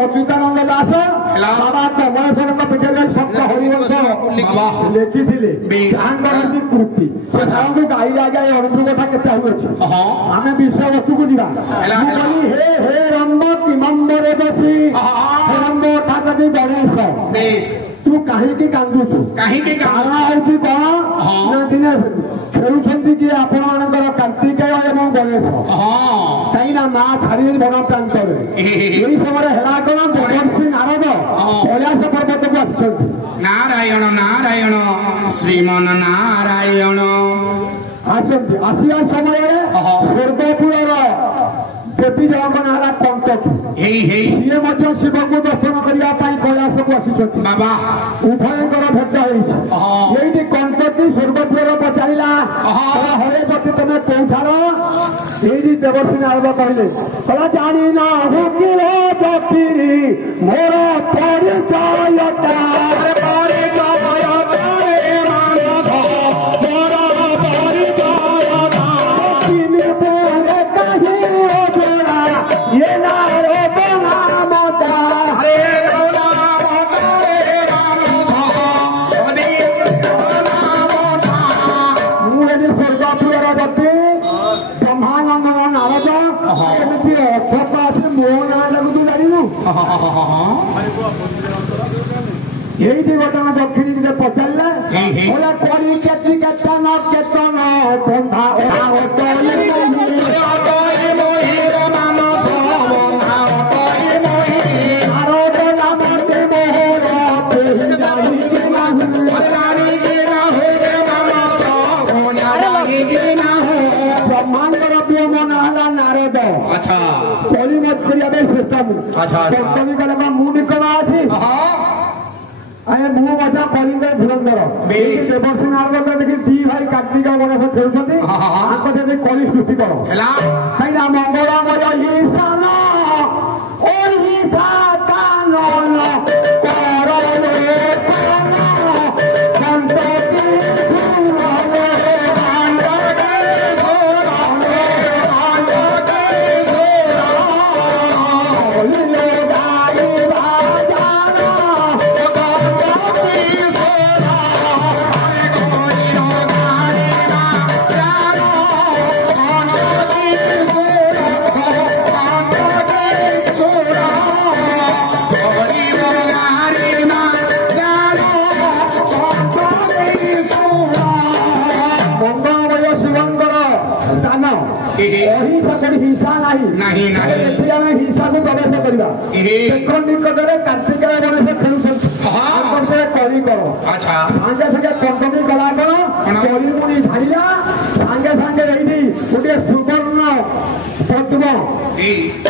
अच्युतानंद दास बाबा कमलेश्वर पीठे सप्त हरिवंश लिखी कृति गाई आज्ञा अरुण कथा के आम विषय वस्तु को जा हे हे रंग किमंबरे बसी हे रंग ठाकुर गणेश तू कहीं कांदुचु कारण हूँ कौन दिने खेलुंट कि आपण मानकर कार्तिकेय एवं गणेश कहीं माँ छाड़ी बन प्रांत यही समय है कौन देवर्षि नारद कैलाश पर्वत को आस नारायण नारायण श्रीमन नारायण आसवा समय स्वर्गपुर देवी जगह नाला पंचकी सी शिव को दर्शन करने कैलाश को आसी बाबा उभयंकर भेट होती कंकटी स्वर्गपुर पचारा हरे पति तुम कौठार ये देवर्षि नारद कहले कला जानी ना भूकिल चकिरी मोर परिचयता यही घटना दक्षिणी दिने पचारे केतन केतन बंधा ब्रह्मांडर प्रिय मन है नारद कलिमत श्रेष्ठ मुझे कला अच्छी मुझे मजा कलिंग धुरंधर देवर्षि नारद देखिए दी भाई कार्तिक गणेश खेलुंट कली सृष्टि कर कहीं मंगलमय ईशान हिंसा नहीं हिंसा को प्रवेश करवा निकटने कार्तिकेय गणेश खेलुंट कली कर सागे सागे पंचमी कला कर कली मुनि झाड़ा सागे सागे रही गोटे सुवर्ण पद्म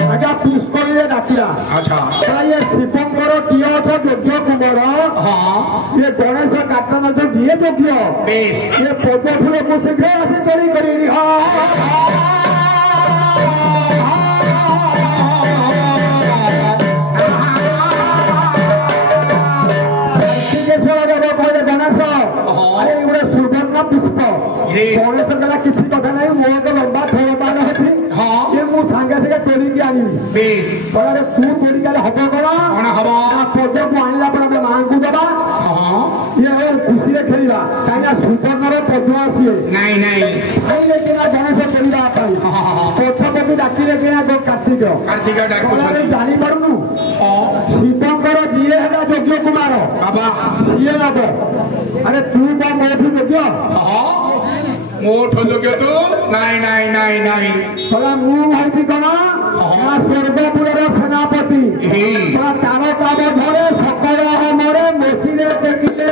आज्ञा पुष्करी डाकिला ये शिवंकर किए अछ योग्य कुमार ये गणेश कार्तन दिए योग्य ये पद्म फूल को शीघ्र आसी कर पुष्प गणेश कला किसी कथा नहीं मोर तो लंबा थोड़ा अच्छी ये मुझे सागे सागे तोड़िकी आनी तू तोड़िक हम कौन पद को आणला माँ को दबा ये खुशी खेलवा कहीं सुवर्णर पद आसे गणेश खेलवाई पथ को डाकिले कि कार्तिक जापारू शिवंकर जीए है यज्ञ कुमार बाबा सीए नब अरे तू क्या मोठू यज्ञ मोठो योग्य तू नाई नाई नाई नाई मुझे कौन स्वर्गपुर सेनापति तार काम धरे सकाल हमरे मेसीने देखिले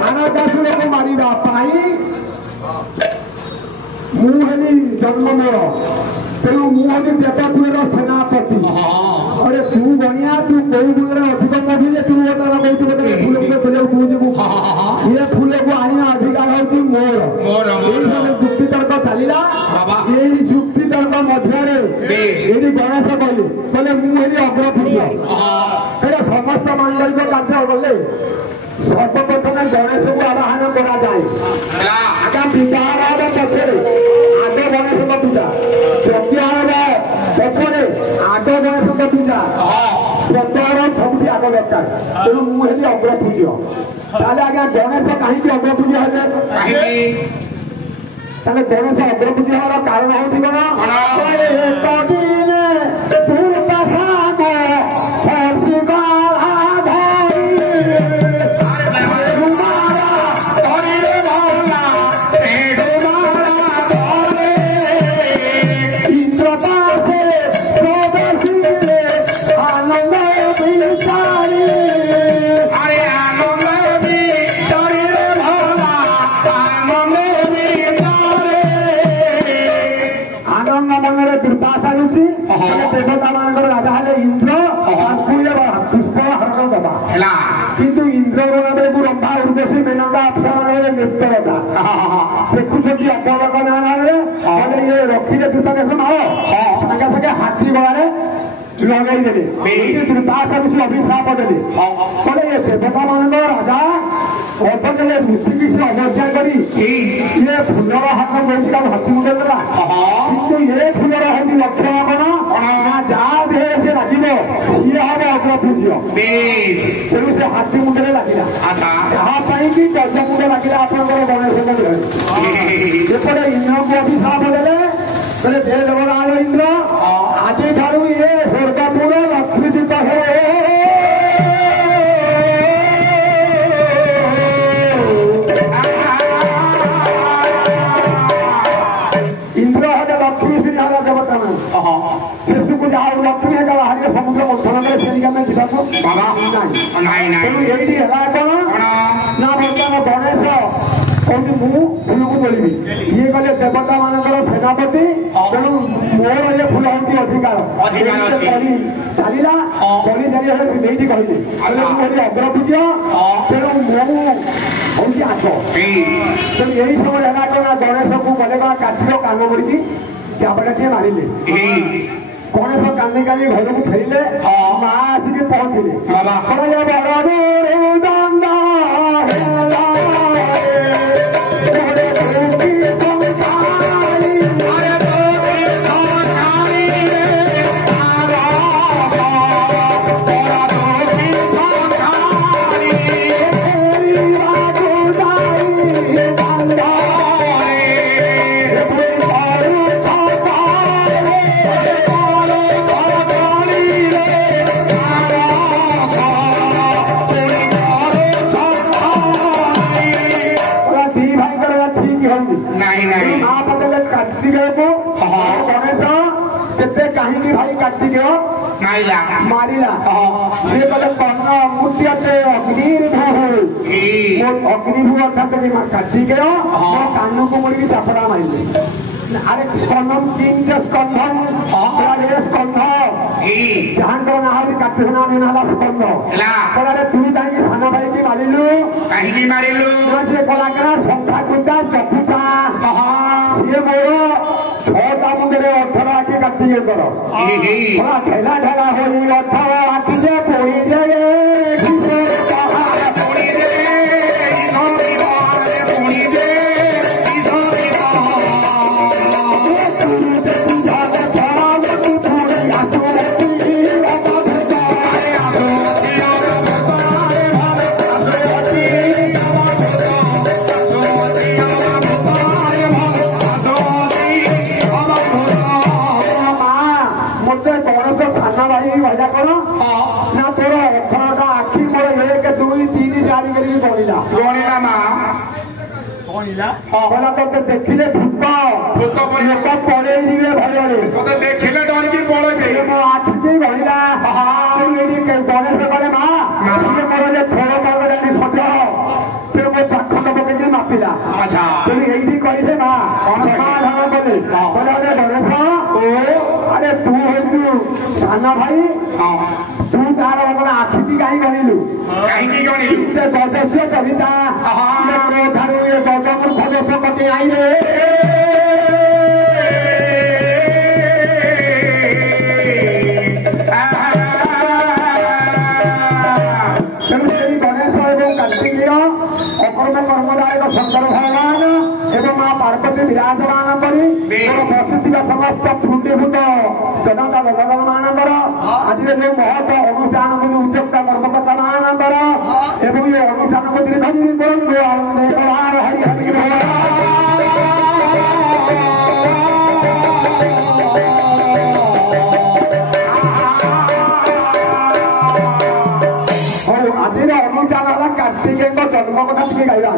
तारकासुर को मारिबा पाई मुझे जन्म मोर तेणु मुझे देवपुर सेनापति अरे तू गणिया तू कौ गुण अधिक मधुले तू तार कहते फूल को ये फूल को आना अधिकार हूँ मोर जुक्ति तर्क चलला यही जुक्ति तर्क मध्य गणेश कहले कहले मुझे अग्रपूज्य समस्त मांगलिक कार्य गले सर्वप्रथम गणेश को आवाहन करा जाए आगा विचार पक्षे आग गणेश पूजा यज्ञ पक्षे आग गणेश पूजा प्रत्यय सबुठ आग दरकार तेणु मुझे अग्रपूज्य ताले आज्ञा गणेश कहीं अग्रपूज्य हेले गणेश अग्रपूज्य हर कारण हूँ देवता मान राजा हेले इंद्र पुष्प हरण दबा किंतु इंद्र को रंभा उर्वशी मेनका अप्सरा नृत्यरता देखुं अबलक नाना ये रखिले दुर्गा सागे सागे हाथी गलारे लगेदेले दुर्भाषा ऋषि अभिशाप देले कहले ये देवता मान राजा अबदले ऋषि किसी अवज्ञा करी ये फूलर हाथ बोलता हाथी मुंडे देला किंतु ये फूलर हूँ लक्ष्य कौन जहाँ देहे से लगे सी हम अग्रपूज्य तेणु से हाथी मुंडे लगे जहाँपाई कि गज मुंडे लगे आप गणेश एपटे इंद्र को अभिशाप देले कहले दे देवराज इंद्र आज ठारू ये स्वर्गपुर लक्ष्मीजित है इंद्र है लक्ष्मी श्री देवता शिशु को जहाँ लक्ष्मी है बाहर समुद्र मंथन में जीवा तेणु ये कौन ना बर्तमान गणेश कहूँ मु फूल को बोलबी ये कहले देवता मानकर सेनापति तेणु मोर ये फूल हूँ अधिकार चलला चली चली कहले मुझे अग्रपूज्य तेणु मु हूँ आठ तेणु यही समय है कौन गणेश को गले कार्तिक कान मुड़ी चापटा मारिले गणेश कानी कानी घर को फेरिले माँ आसिक पहुंचले कहीं भाई कार्तिक मारिला से कहले कर्ण मूर्ति अग्निभू अर्थात कार्तिक कान को मुड़ी चापड़ा मारे अरे स्कंधम तीन स्कंधम स्कंध जहाँ ना कार्तिक नाम ना स्कंध कहले तू कहीं सान भाई की मारिलु कहीं मारिलु से कला संख्या कुंटा चपुचा सी मोर 6टा मुंडे 18 आखि कार्तिक ढेला ढेला हो 18 आखि जे पोड़ी ମତେ ଗଣେଶ ସାନ ଭାଇ କହିଲା କଣ ନା ତୋର 18ଟା ଆଖି ମୋର 1 2 3 4 କରିକି ଗଣିଲା ମା କହିଲା ତତେ ଦେଖିଲେ ଭୂତ ଲୋକ ପଳେଇ ଯିବେ ଭୟରେ ତତେ ଦେଖିଲେ ଡରିକି ପଳେଇବେ ମୋ ଆଖିକି ଗଣିଲା ଗଣେଶ କଲେ ମା ସିଏ ମୋର ଯେ ଥୋଡ଼ ପାଗଲାଣି ସଜ ତେଣୁ ମୋ ଚାଖଣ୍ଡ ପକେଇକି ମାପିଲା ତେଣୁ ଏଇଠି କହିଲେ ମା ସମାଧାନ କଲେ କହିଲେ ଗଣେଶ ଆରେ ତୁ ହଉଛୁ ସାନ ଭାଇ ତୁ ତାର ଆଖିକି କାହିଁ ଗଣିଲୁ କାହିଁକି ଗଣିଲୁ ଗଜସ୍ୟ କବିତା ଠାରୁ ଏ ଗଜମୂର୍ଖ ଦୋଷ ପକେଇ ଆଇଲେ ତେଣୁ ସେଇ ଗଣେଶ ଏବଂ କାର୍ତ୍ତିକେୟ ଅକର୍ମ କର୍ମଦାୟକ ଶଙ୍କର ଭଗବାନ ଏବଂ ମା ପାର୍ବତୀ ବିରାଜମାନ କରି ବସିଥିବା ସମସ୍ତ ତ୍ରୁଟିଭୂତ ଜନତା ଭଗବାନ ମାନଙ୍କର ଆଜିର ଯୋଉ ମହତ ଅନୁଷ୍ଠାନକୁ ଉଦ୍ୟୋକ୍ତା କର୍ମକର୍ତ୍ତା ମାନଙ୍କର ଏବଂ ଏ ଅନୁଷ୍ଠାନକୁ ଦୀର୍ଘଦିନ କରନ୍ତୁ ହରି ହରି ଆଜିର ଅନୁଷ୍ଠାନ ହେଲା କାର୍ତ୍ତିକେୟଙ୍କ ଜନ୍ମ କଥା ଟିକେ ଗାଇବା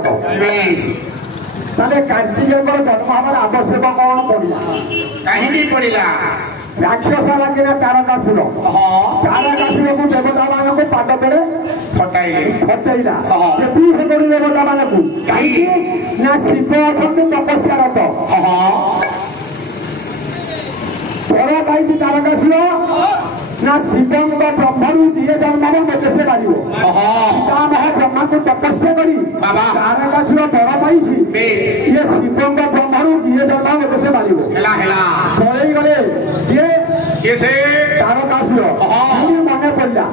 ତାହେଲେ କାର୍ତ୍ତିକେୟଙ୍କର ଜନ୍ମ ହେବାର ଆବଶ୍ୟକ କଣ ପଡିଲା କାହିଁକି ପଡିଲା ରାକ୍ଷସ ଲାଗିଲା ତାରକାସୁର ତାରକାସୁରକୁ ଦେବତା ମାନଙ୍କୁ ପାଦ ତଳେ ଫଟେଇଲା ସେଠି ସେ କରୁ ଦେବତା ମାନଙ୍କୁ କାହିଁକି ନା ଶିବ ଅଛନ୍ତି ତପସ୍ୟାରତ ଫଳ ପାଇଛି ତାରକାସୁର ନା ଶିବଙ୍କ ବ୍ରହ୍ମରୁ ଯିଏ ଜନ୍ମ ମୋତେ ସେ ମାରିବ ପିତାମହ ବ୍ରହ୍ମାକୁ ତପସ୍ୟା କରି ତାରକାସୁର ବର ପାଇଛି ଇଏ ଶିବଙ୍କ ବ୍ରହ୍ମରୁ ଯିଏ ଜନ୍ମ ମୋତେ ସେ ମାରିବ ପଳେଇ ଗଲେ କିଏ ସେ ତାରକାସୁର ମନେ ପଡିଲା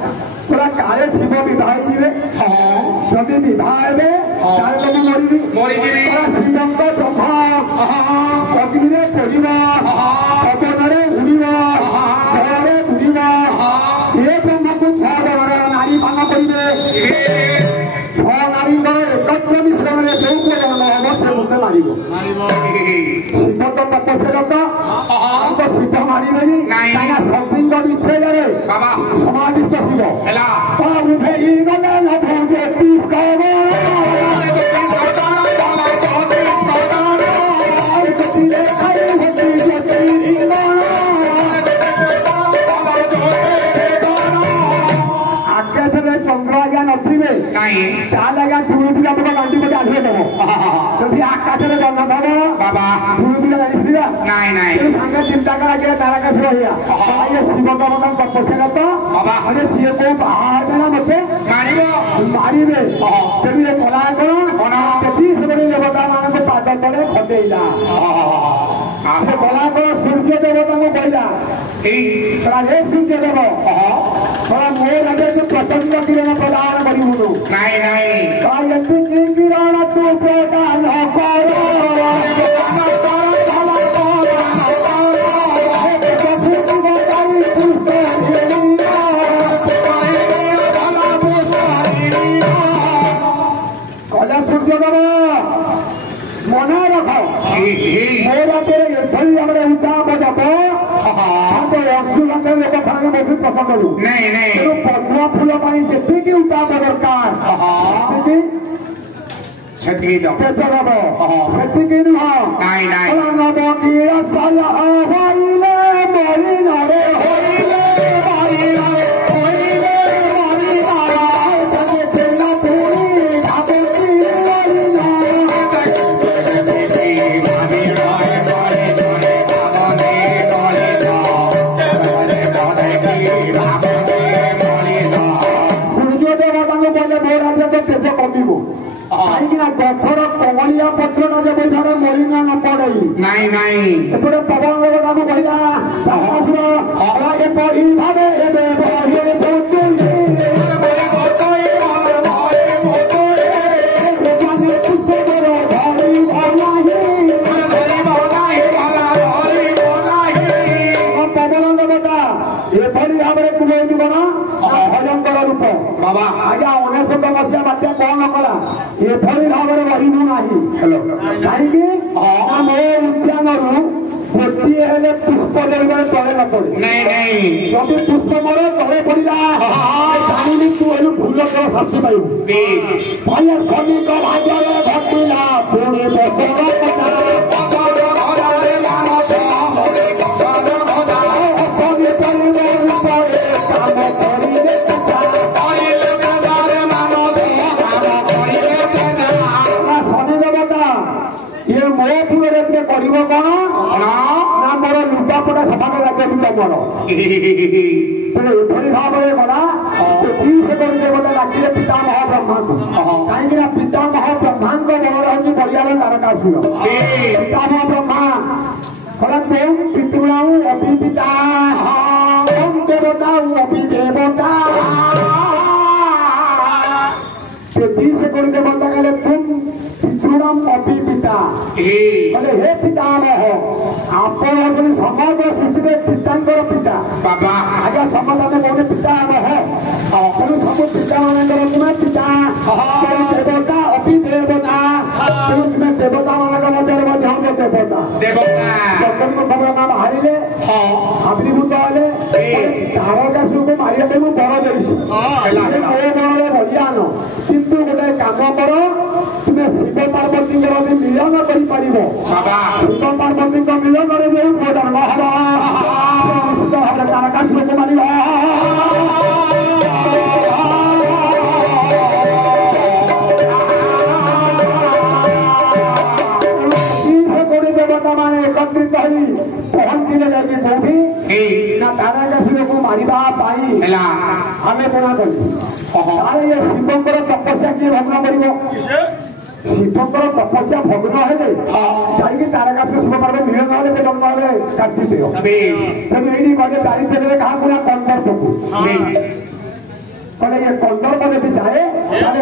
ପୁରା କାଳେ ଶିବ ବିବାହ ଯିବେ ଯଦି ବିବାହ ହେବେ ତାହେଲେ ତମେ ମରିବି ଶିବଙ୍କ ବ୍ରହ୍ମ ଅଗ୍ନିରେ ପଡିବ ପବନରେ ଉଡ଼ିବ ଜଳରେ ବୁଡ଼ିବ ଏ ବ୍ରହ୍ମକୁ 6 ଜଣର ନାରୀ ପାନ କରିବେ 6 ନାରୀଙ୍କର ଏକତ୍ର ମିଶ୍ରଣରେ ଯୋଉ ଜନ୍ମ ହବ ସେ ମୋତେ ମାରିବ ଶିବ ତ ତପସ୍ୟାରତ ଶିବ ମାରିବେନି କାହିଁକିନା ସତୀଙ୍କ ବିଚ୍ଛେଦରେ ସମାଧିସ୍ଥ ଶିବ ଉଭେଇ ଗଲେ ଆକାଶରେ ଚନ୍ଦ୍ର ଆଜ୍ଞା ନଥିବେ ତାହେଲେ ଆଜ୍ଞା ଚୁଡ଼ି ପିଲା ତମ ଗାଣ୍ଡି ପଟେ ଆଧିକ ଦବ ଯଦି ଆକାଶରେ ଜନ୍ମ ଦବ ଚୁଡ଼ି ପିଲା ଜାଣିଥିବା ସାଙ୍ଗେ ଚିନ୍ତା କର ଆଜ୍ଞା ତାରକାସୁର ହେଇଆ ଇଏ ଶିବ ଦେବତାଙ୍କ ତପସ୍ୟାରତ ସିଏ କୋଉ ବାହା ହେବେ ନା ମତେ ମାରିବେ ତେଣୁ ଏ କଲା କଣ ସେଠି ସେମାନେ ଦେବତା ମାନଙ୍କୁ ପାଦ ତଳେ ଖଟେଇଲା ସେ କଲା କଣ ସୂର୍ଯ୍ୟ ଦେବତାଙ୍କୁ କହିଲା ହେ ସୂର୍ଯ୍ୟ ଦେବ ମୋ ଲାଗେ ତୁ ପ୍ରଚଣ୍ଡ କିରଣ ପ୍ରଦାନ କରିବୁନୁ ଏତିକି କିରଣ ତୁ ପ୍ରଦାନ କର କଲା ସୂର୍ଯ୍ୟ ଦେବ ମନେ ରଖ ମୋ ରାତିରେ ଏଭଳି ଭାବରେ ଉତ୍ତାପ ଦବ ଅଂଶୁଘାତ ଲୋକ ଖାଲି ବହୁତ ପସନ୍ଦ ତେଣୁ ପଦ୍ମ ଫୁଲ ପାଇଁ ଯେତିକି ଉତ୍ତାପ ଦରକାର ସେତିକି ଦବ ସେତିକି ନୁହଁ ନବ କିଳ ସଲ ହଇଲେ ମରି ନରେ କାହିଁକିନା ଗଛର କମଳିଆ ପତ୍ରଟା ଯେବେ ଥରେ ମଳିନା ନ ପଡେଇ ଏପଟେ ପବନ ଦେବତାକୁ କହିଲା ଏପରି ଭାବେ ଏବେ ପବନ ଭଜନ ଦେବତା ଏଭଳି ଭାବରେ କୁଲଉଛି କଣ ଭୟଙ୍କର ରୂପ ବାବା ଆଜ୍ଞା 19 ମସିହା ବାତ୍ୟା କଣ କଲା ଏଭଳି ଭାବରେ ରହିବୁ ନାହିଁ କାହିଁକି ମୋ ଉଦ୍ୟାନରୁ ଗୋଟିଏ ହେଲେ ପୁଷ୍ପ ଦେବାରେ ତଳେ ନ ପଡେ ନାଇଁ ନାଇଁ ଯଦି ପୁଷ୍ପ ମୋର ତଳେ ପଡିଲା ଜାଣିନି ତୁ ଏଣୁ ଫୁଲ ତଳ ଶାସ୍ତି ପାଇବୁ ଭୟ ଶ୍ରମିକ ଭାଗ୍ୟରେ ଘଟିଲା ପୁଣି ଶନି ଦେବତା ଇଏ ମୋ ପୁରରେ ଟିକେ କରିବ କଣ ନା ମୋର ଲୁଗାପଟା ସଫା କରିବା ତମର ତେଣୁ ଏଭଳି ଭାବରେ ଗଲା ସେ କରିছে ଗୋଟେ ରାତିରେ ପିତାମହ ବ୍ରହ୍ମାଙ୍କୁ କାହିଁକି ନା ପିତାମହ ବ୍ରହ୍ମାଙ୍କ ବଳରେ ହଉଛି ବଳିଆର ତାରକାସୁର ପିତାମହ ବ୍ରହ୍ମା କହିଲା କେଉଁ ପିତୃଣାଉ ଅପି ପିତା ଦେବତା ଅପି ଦେବତା से करके बोलता कहले तुम पितृणाम अभी पिता कहले हे पितामह आपण हजनी समग्र सृष्टि में पितांकर पिता बाबा आज्ञा समझाते कहते पितामह तेणु सब पिता मानकर तुम्हें पिता देवता अभी देवता तेणु तुम्हें देवता मानक मध्य देवता जगन को खबर नाम हारिले आविर्भूत हेले तारकासुर को मारिया देवु बड़ देवी बलियान किंतु गोटे काम कर तुम शिव पार्वती मिलन कर शिव पार्वती मिलन जो धर्म हम तारकासुर को मार देवता मान एकत्रित हो पहुंचे जाए कौटी ना तारकासुर को मारिबा पाई आमे कोना करी ये शिवंकर तपस्या किए भग्न कर शिवंकर तपस्या भग्न हेले जाइए तारकासुर शिव पार्वती मिलन हेले जन्म हेले कार्तिकेय तेणु ये कहले दारिद्र्य क्या कंदर पकू कहले ये कंदर पदे भी जाए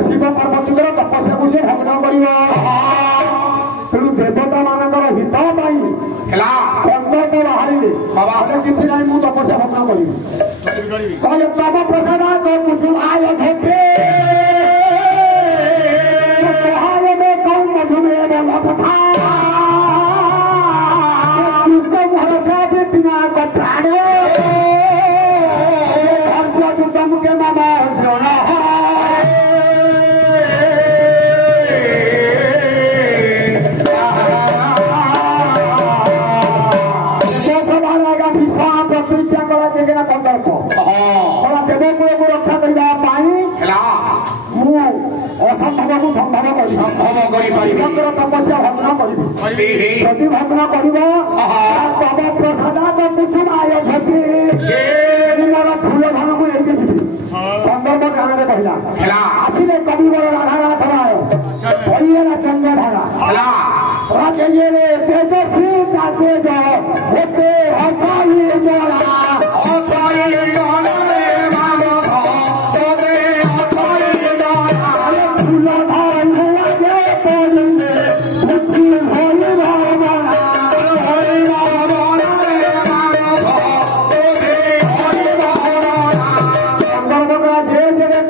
शिव पार्वती तपस्या को सी भग्न कर तेणु देवता मानकर हित पाई कंदर तो बाहर किसी ना मुझे तपस्या भग्न करी तम प्रसाद तो कुसुम आय भेटे में कौ मधुमेह कथा भरोसा भी बिना प्राणे तुम के मामा प्रतिज्ञा कला देना कंदर्प देवकुल को रक्षा करने असंभव को संभव तपस्या भग्न करी भग्न कर तब प्रसाद कुसुम आय भति मोर फूल धन को लेके जी संदर्भ गान में कहला आसिले कवि बड़ राधानाथ राय भैया चंद्रधारा तेजस्वी का तेज होते हचाई मोरा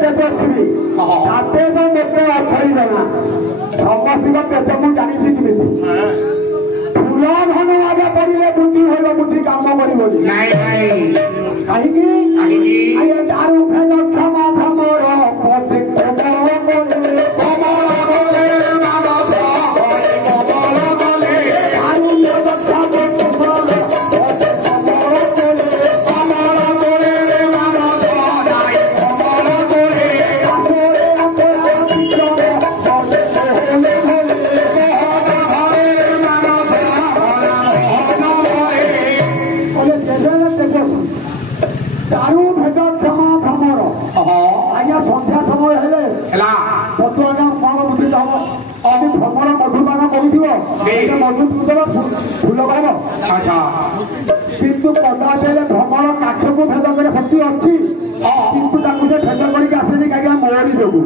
तेजस्वी समस्त पेट मुझे जानी कमी फूल धन आगे पड़े बुद्धि हो बुद्धि कम कर कहीं दारू फेल क्षम भ्रमर दारू भेद क्षम भ्रमर आज्ञा सन्ध्या समय हेले पतुआ कौन बुझी हम अभी भ्रमर मधुपान कर मधु पिदब फूल पाइब किंतु कदापि भ्रमर काठ को भेद कर शक्ति अच्छी किंतु से भेद करके आसेनी कहीं मोरी जोगु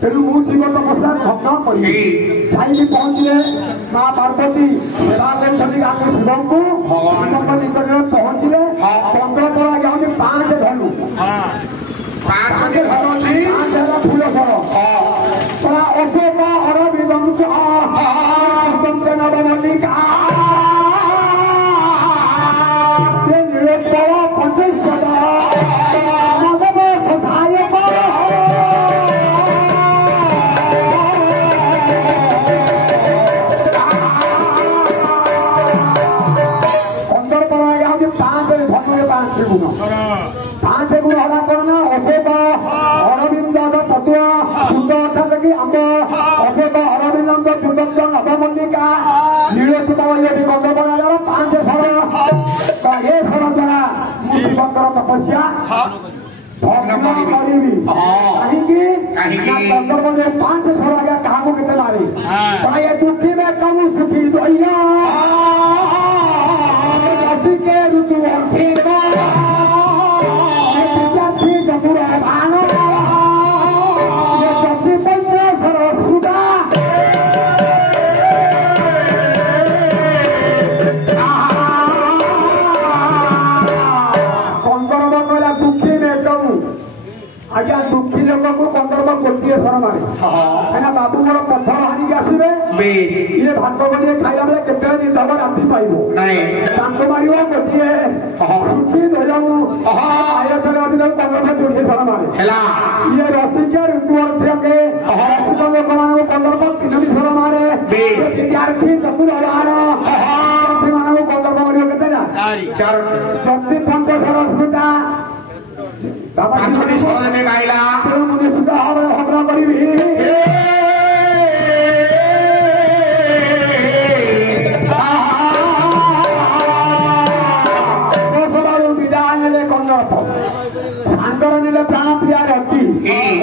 तेणु मु शिव तपस्या भग्न करी पहुंचे माँ पार्वती सेवा कर शिव को ଶ୍ରୀମନ୍ତ ନିକଟରେ ପହଞ୍ଚିଲେ। ଚନ୍ଦ୍ରପରା ଯାଉଛି 5 ଧନୁ। 5 ଧନୁ ଅଛି। 5 ହେଲା ଫୁଲ ସର। ଅଶୋକ ଅରବିନ୍ଦଞ୍ଚ ନବମଲ୍ଲିକା ନୀଳୋତ୍ପଳ ପଞ୍ଚୈଶ୍ୱର ମାଧବ ସହାୟକ ଗୁଣ 5 ଗୁଣ ହେଲା କଣ ନା ଅଶୋକ ଅରବିନ୍ଦ ସତୁଆ ସୁନ୍ଦ ଅର୍ଥାତ କି ଆମ୍ବ ଅଶୋକ ଅରବିନ୍ଦଙ୍କ ଚୁଣ୍ଡକ ନବମଲ୍ଲିକା ନୀଳୋତ୍ପଳ ଗଙ୍ଗପରାର 5 ସ୍ୱର। ଏ ସ୍ୱର ଦ୍ୱାରା ମୁଁ ଶିବଙ୍କର ତପସ୍ୟା ଭଗ୍ନ କରିବି। କାହିଁକି ଚନ୍ଦ୍ରପଣ୍ଡେ 5 ସ୍ୱର ଆଜ୍ଞା କାହାକୁ କେତେ ମାରେ ଏ ଦୁଃଖୀ ମେ କବୁ ସୁଖୀ ଦଇଆ के ऋतु सरस्वता कंदर्प कहला दुखी नेकमु आज्ञा दुखी लोक को कंदर्प गोटे स्वर मारे कहीं बाबू मोर पथर हाणिक आसवे ये भात गोटे खाइला बेले केते निद हम राति पाइब मार गोटे सुखी धरमु आयसर अच्छे कंदर्प जोड़े स्वर मारे ये रसिका ऋतु अर्थ के रसिक लोक मान कंदर्प 3 स्वर मारे विद्यार्थी चतुर्वार मान कंदर्प मार के 4 शक्ति 5 सरस्वता पांचटी स्वर में गाइला मुझे सुधा हमरा करी सागर नीले प्राण प्रिया रखी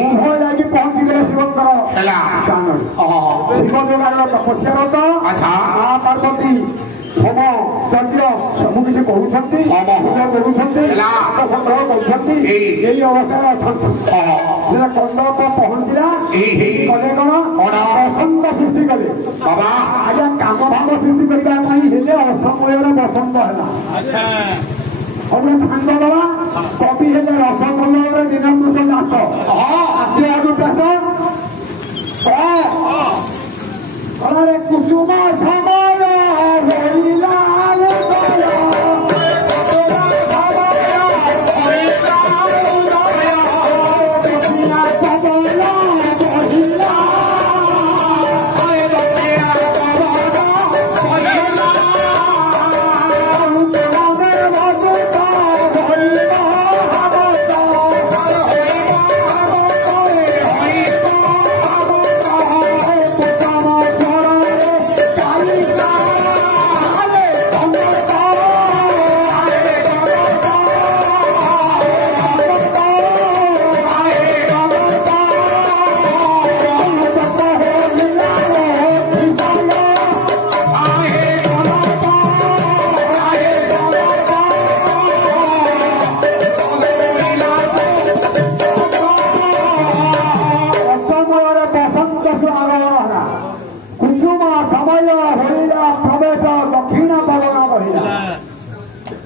उभय जाकि पहुंची गए शिवंकर शिव जोगार तपस्यारत माँ पार्वती सोम यज्ञ सब किसी करूँ पूजा करूँ संग्रह कर अवस्था अच्छा कंदर्प पहुंचला कले कौन बसंत सृष्टि कले आज्ञा काम भाव सृष्टि करने असमय बसंत है छांद बाबा कवि हेले रसकल्लोल दीनभूष दास आदुदास कलारे कुसुम समय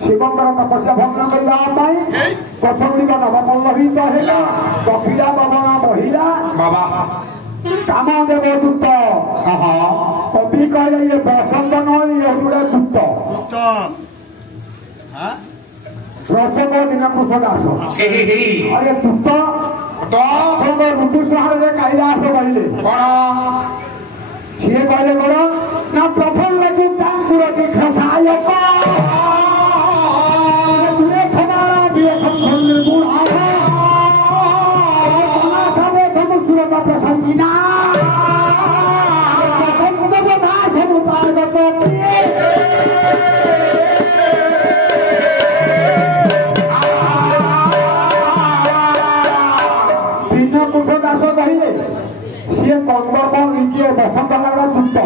शिवंकर तपस्या भग्न करने गछ गुड़िक नवपल्लवित है दक्षिणा पवना बहिला काम देवदूत कवि कहले ये बसंत नई ये गोटे दूत रसक दीनभूष दास अरे दूत ऋतुसंहार कालिदास कहले सी कहले कौन ना प्रफुल्ल खसायक प्रसंगिना दीनभूष दास कहले सी कंदर्प निजे बसंत लगा दूत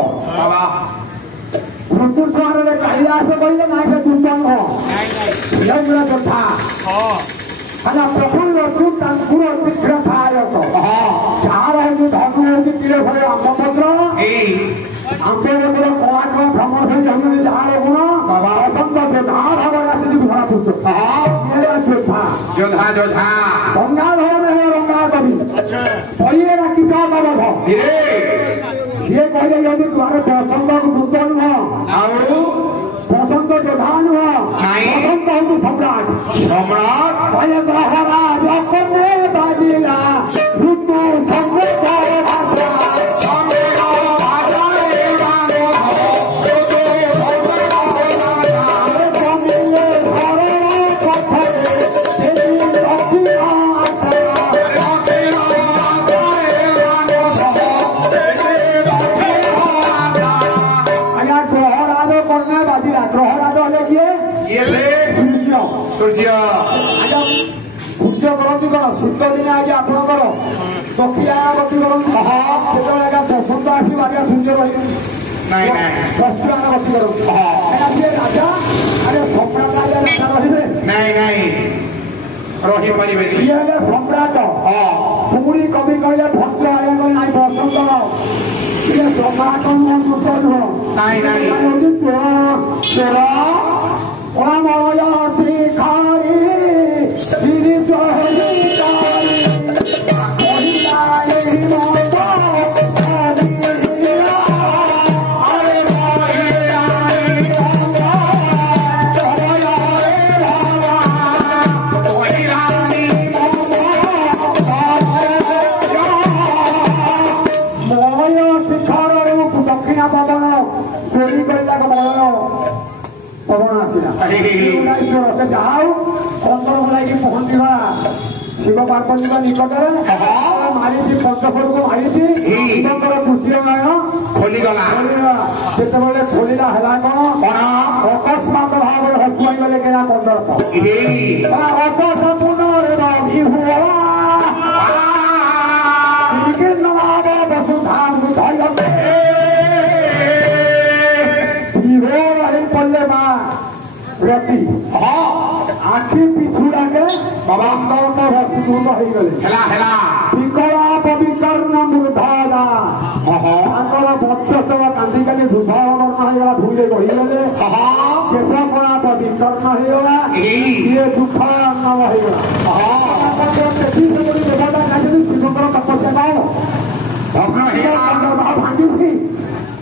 ऋतुसंहार कालिदास कहले ना से दूत नुह जोधा है प्रफुल्ल ऋतुर शीघ्र सहायक जार है धनु होती तीर फल आंबपत्र आंबपत्र कलाक भ्रमण से जमी जार गुण बसंत जोधा जोधा गंगाधर में है गंगा कवि अच्छा पढ़िए ना किसान बाबा ये कहले यदि तुम्हारे पसंद को बुद्ध नुह आओ पसंद जोधा नुह पसंद हूँ सम्राट सम्राट भले महाराज अपने बाजिला ऋतु सूर्य सूर्य करती कौन शीत दिन आगे आपणकर तकिया गति करती आज्ञा बसंत आसी आज्ञा सूर्य रही पश्चिम गति करती राजा अरे सम्राट आज्ञा राजा रही नहीं नहीं रही पारे ये सम्राट पुणी कवि कहले भद्र आज्ञा कह ना बसंत ये सम्राट नुह नहीं नहीं चोर रामय शिखारी श्री दक्षिणा पवन चोरी कर पवन आसला से जाओ कंदर लगी पहुंचवा शिव पार्वती निकट मारी पंचफल को मारी शिवकर पुष्टिनय खोलीगला जिते खोलिला है कौन अकस्मात भाव हसुआई गले के कंदर अकस पुनर्वी हुआ वसुधा पड़े माँ रति आखि पिछुड़ा के बाबा भस्मीभूत हो गले विकला पविकर्ण मूर्धाला बच्चस्तव कांदी काली धूसर वर्ण होगा धूले गहीगले केश कला पविकर्ण होगा ये दुख अन्न होगा देवता खाई शिवकर तपस्या भांगी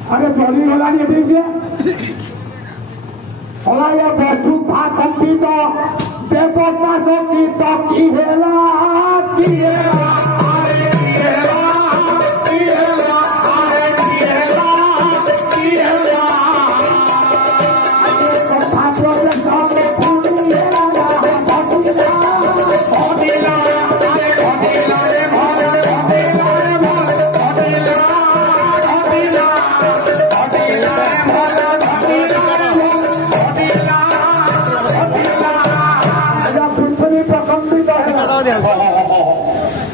अरे जली गला फलाया बसु भा कंपित देवता संगीत की हेला की हेला अरे की हेला की हेला अरे की हेला की हेला छात्रों के सामने फूलेला भटिला भटिला अरे भटिला रे भटिला रे भटिला भटिला भटिला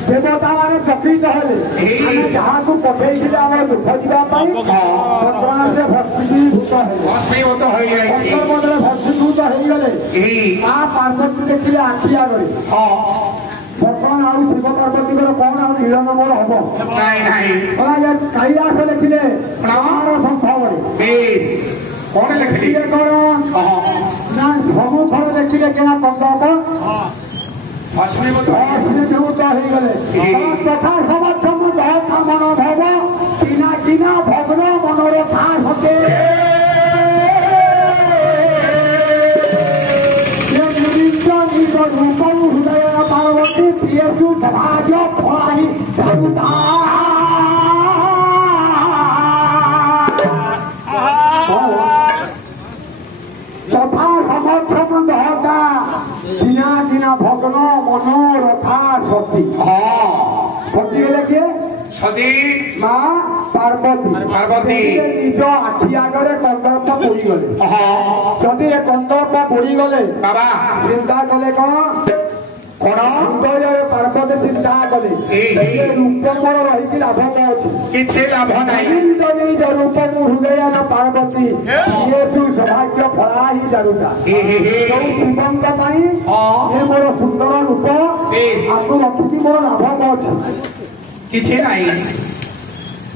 देवता मैंने चकित है जहाँ को पठे दुख जावाई से भस्मीभूत भस्मीभूत हो गले पार्वती देखिए आखिया गले बर्तमान आउ शिव पार्वती कौन आ मिलन मोर हम कैलास लिखिले प्राण संभवे कौन लिखिले कौन ना सम्मुखर देखिले के कंदक भस्मीभूत हो गले तथा समर्थम दहता मनोभव किना किना भग्न मनोरथा सके निज रूप हृदय पार्वती प्रियसु समाज फलाई चारुता तथा समर्थम दहता किना किना भग्न मनोरथा सती सती लगे सती माँ पार्वती निज आखि आगे कंदर्प बुड़ी गले सती कंदर्प बुड़ी गले बाबा चिंता कले कौन हृदय पार्वती चिंता कले रूप मोर रही लाभ किसी लाभ नहीं निज रूप हृदय पार्वती सौभाग्य फला ही जानुता शिवंक मोर सुंदर रूप आपको रखी मोर लाभ अच्छी किसी नहीं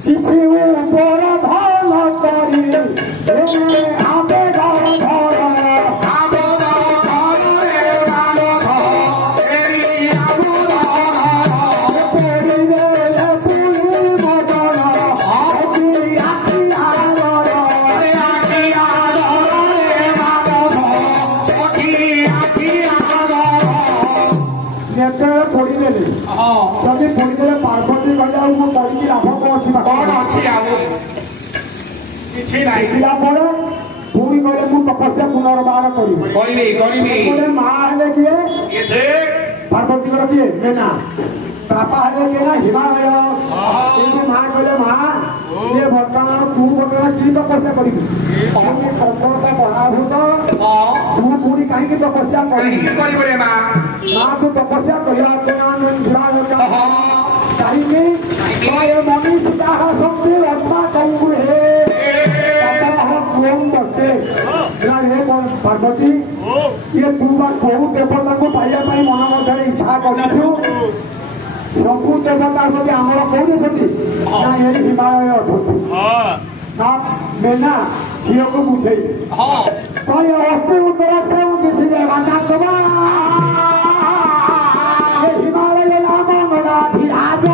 किसी ऊपर धल करी आबे घर घर ପୋଡ଼ିଦେଲେ ଯଦି ପୋଡ଼ିଦେଲେ ପାର୍ବତୀ କହିଲା ମୁଁ ପଡ଼ିକି ଲାଭ କଣ ଅଛି କିଛି ନାହିଁ ଦେଖିଲା ପରେ ପୁଣି କହିଲେ ମୁଁ ତପସ୍ୟା ପୁନର୍ବାର କରିବି ମା ହେଲେ କିଏ ପାର୍ବତୀଙ୍କର କିଏ ମେନା ବାପା ହେଲେ କିଏ ନା ହିମାଳୟ ମା କହିଲେ ମା ଇଏ ବର୍ତ୍ତମାନ ତୁ ବର୍ତ୍ତମାନ କି ତପସ୍ୟା କରିବି କଙ୍କରଟା ବଢାଭୂତ ତୁ ପୁଣି କାହିଁକି ତପସ୍ୟା କରିବୁ ମା ତୁ ତପସ୍ୟା କରିବା କାହିଁକି ମନୀଷ ଯାହା ଶକ୍ତି ଅତ୍ମା କହୁ ହେ ପାର୍ବତୀ ଇଏ ତୁ ବା କୋଉ ଦେବତାଙ୍କୁ ପାଇବା ପାଇଁ ମନ ମଧ୍ୟରେ ଇଚ୍ଛା କରିଛୁ ସବୁ ଦେବତା ଯଦି ଆମର କୋଉଠି ଅଛନ୍ତି ନା ଏଇ ହିମାଳୟ ଅଛନ୍ତି ନା ମେନା ଝିଅକୁ ବୁଝେଇ ଅସ୍ତି ଉତ୍ତର ସେ ମିଶି ଦେବା ହିମାଳୟ ନାମ ନରାଧିରାଜ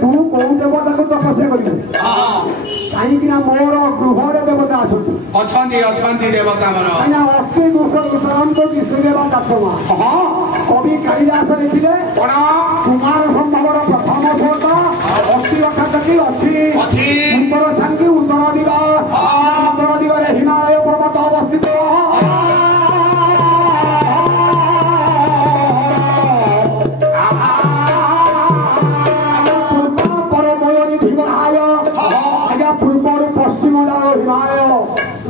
ତୁ କୋଉ ଦେବତାକୁ ତପସ୍ୟା କରିବୁ କାହିଁକି ନା ମୋର ଗୃହରେ ଦେବତା ଅଛନ୍ତି ଦେବତା ଅସ୍ତି ଦୂଷଣନ୍ତୁ ବିଷ୍ଣୁଦେବା ଦାସମା କବି କାଳିଦାସ ଲେଖିଲେ କୁମାର ସମ୍ଭବର ପ୍ରଥମ ଶ୍ଲୋକ ଅସ୍ତି ଅର୍ଥାତ କି ଅଛି ଉତ୍ତର ସାଙ୍ଗି ଉତ୍ତର ଦିଗରେ ହିମାଳୟ ପର୍ବତ ଅବସ୍ଥିତ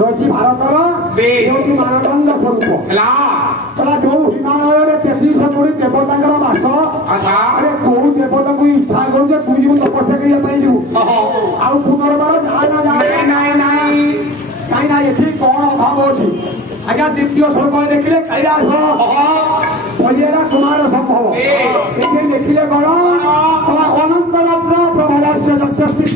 ରହିଛି ଭାରତର ଯୋଉଠି ମାନଦଣ୍ଡ ସ୍ୱରୂପ ଯୋଉ ହିମାଳୟରେ 33 ଦେବତାଙ୍କର ବାସ କୋଉ ଦେବତାକୁ ଇଚ୍ଛା କରୁଛେ ତୁ ଯିବୁ ତପସ୍ୟା କରିବା ପାଇଁ ଯିବୁ ଆଉ ପୁନର୍ବାର କାହିଁକି ନା ଏଠି କଣ ଅଭାବ ଅଛି ଆଜ୍ଞା ଦ୍ୱିତୀୟ ଶ୍ଲୋକରେ ଦେଖିଲେ କାଳିଦାସ ପଡ଼ିଲା କୁମାର ସମ୍ଭବ ଏଠି ଦେଖିଲେ କଣ ଅନନ୍ତ ରତ୍ନ ପ୍ରଭବସ୍ୟ ଯଶସ୍ତି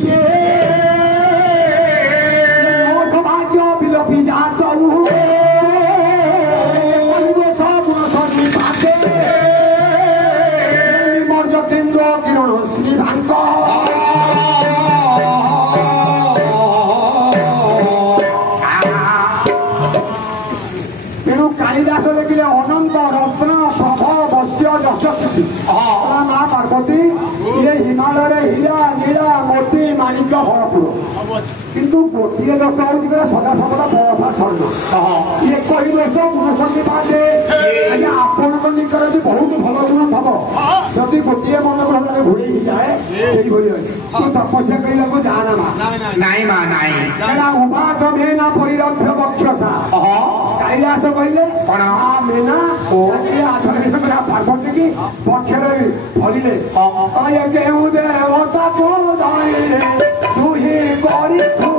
ତେଣୁ କାଳିଦାସ ଦେଖିଲେ ଅନନ୍ତ ରତ୍ନ ପ୍ରଭ ବଶ୍ୟ ଯଶସ୍ତି ମା ପାର୍ବତୀ ଇଏ ହିମାଳୟରେ ହୀରା ନୀଳା ମୋତି ମାଣିକ ଭରପୁର କିନ୍ତୁ ଗୋଟିଏ ଦୋଷ ହଉଛି ସଦାସର୍ବଦା ବରଫା ସ୍ୱର୍ଣ୍ଣ 21 ଦୋଷ ଗୁଣସନ୍ତି ପାଠେ ଆଜ୍ଞା ଆପଣଙ୍କ ନିକଟରେ ଯଦି ବହୁତ ଭଲ ଗୁଣ ଥବ ଯଦି ଗୋଟିଏ ମନ ଭଲରେ ଘୋଡ଼େଇ ହେଇଯାଏ ସେଇଭଳି ତୁ ତପସ୍ୟା କରିବାକୁ ଯାଆନା ମା ନାଇଁ ଉଭା ମେନା ପରିରଭ୍ୟ ବକ୍ଷସା କାଳିଦାସ କହିଲେ ମେନା ପାର୍ବତୀ କି ପକ୍ଷରେ ଫଳିଲେ କେଉଁ ଦେବତାକୁ ତୁ ହିଁ କରିଛୁ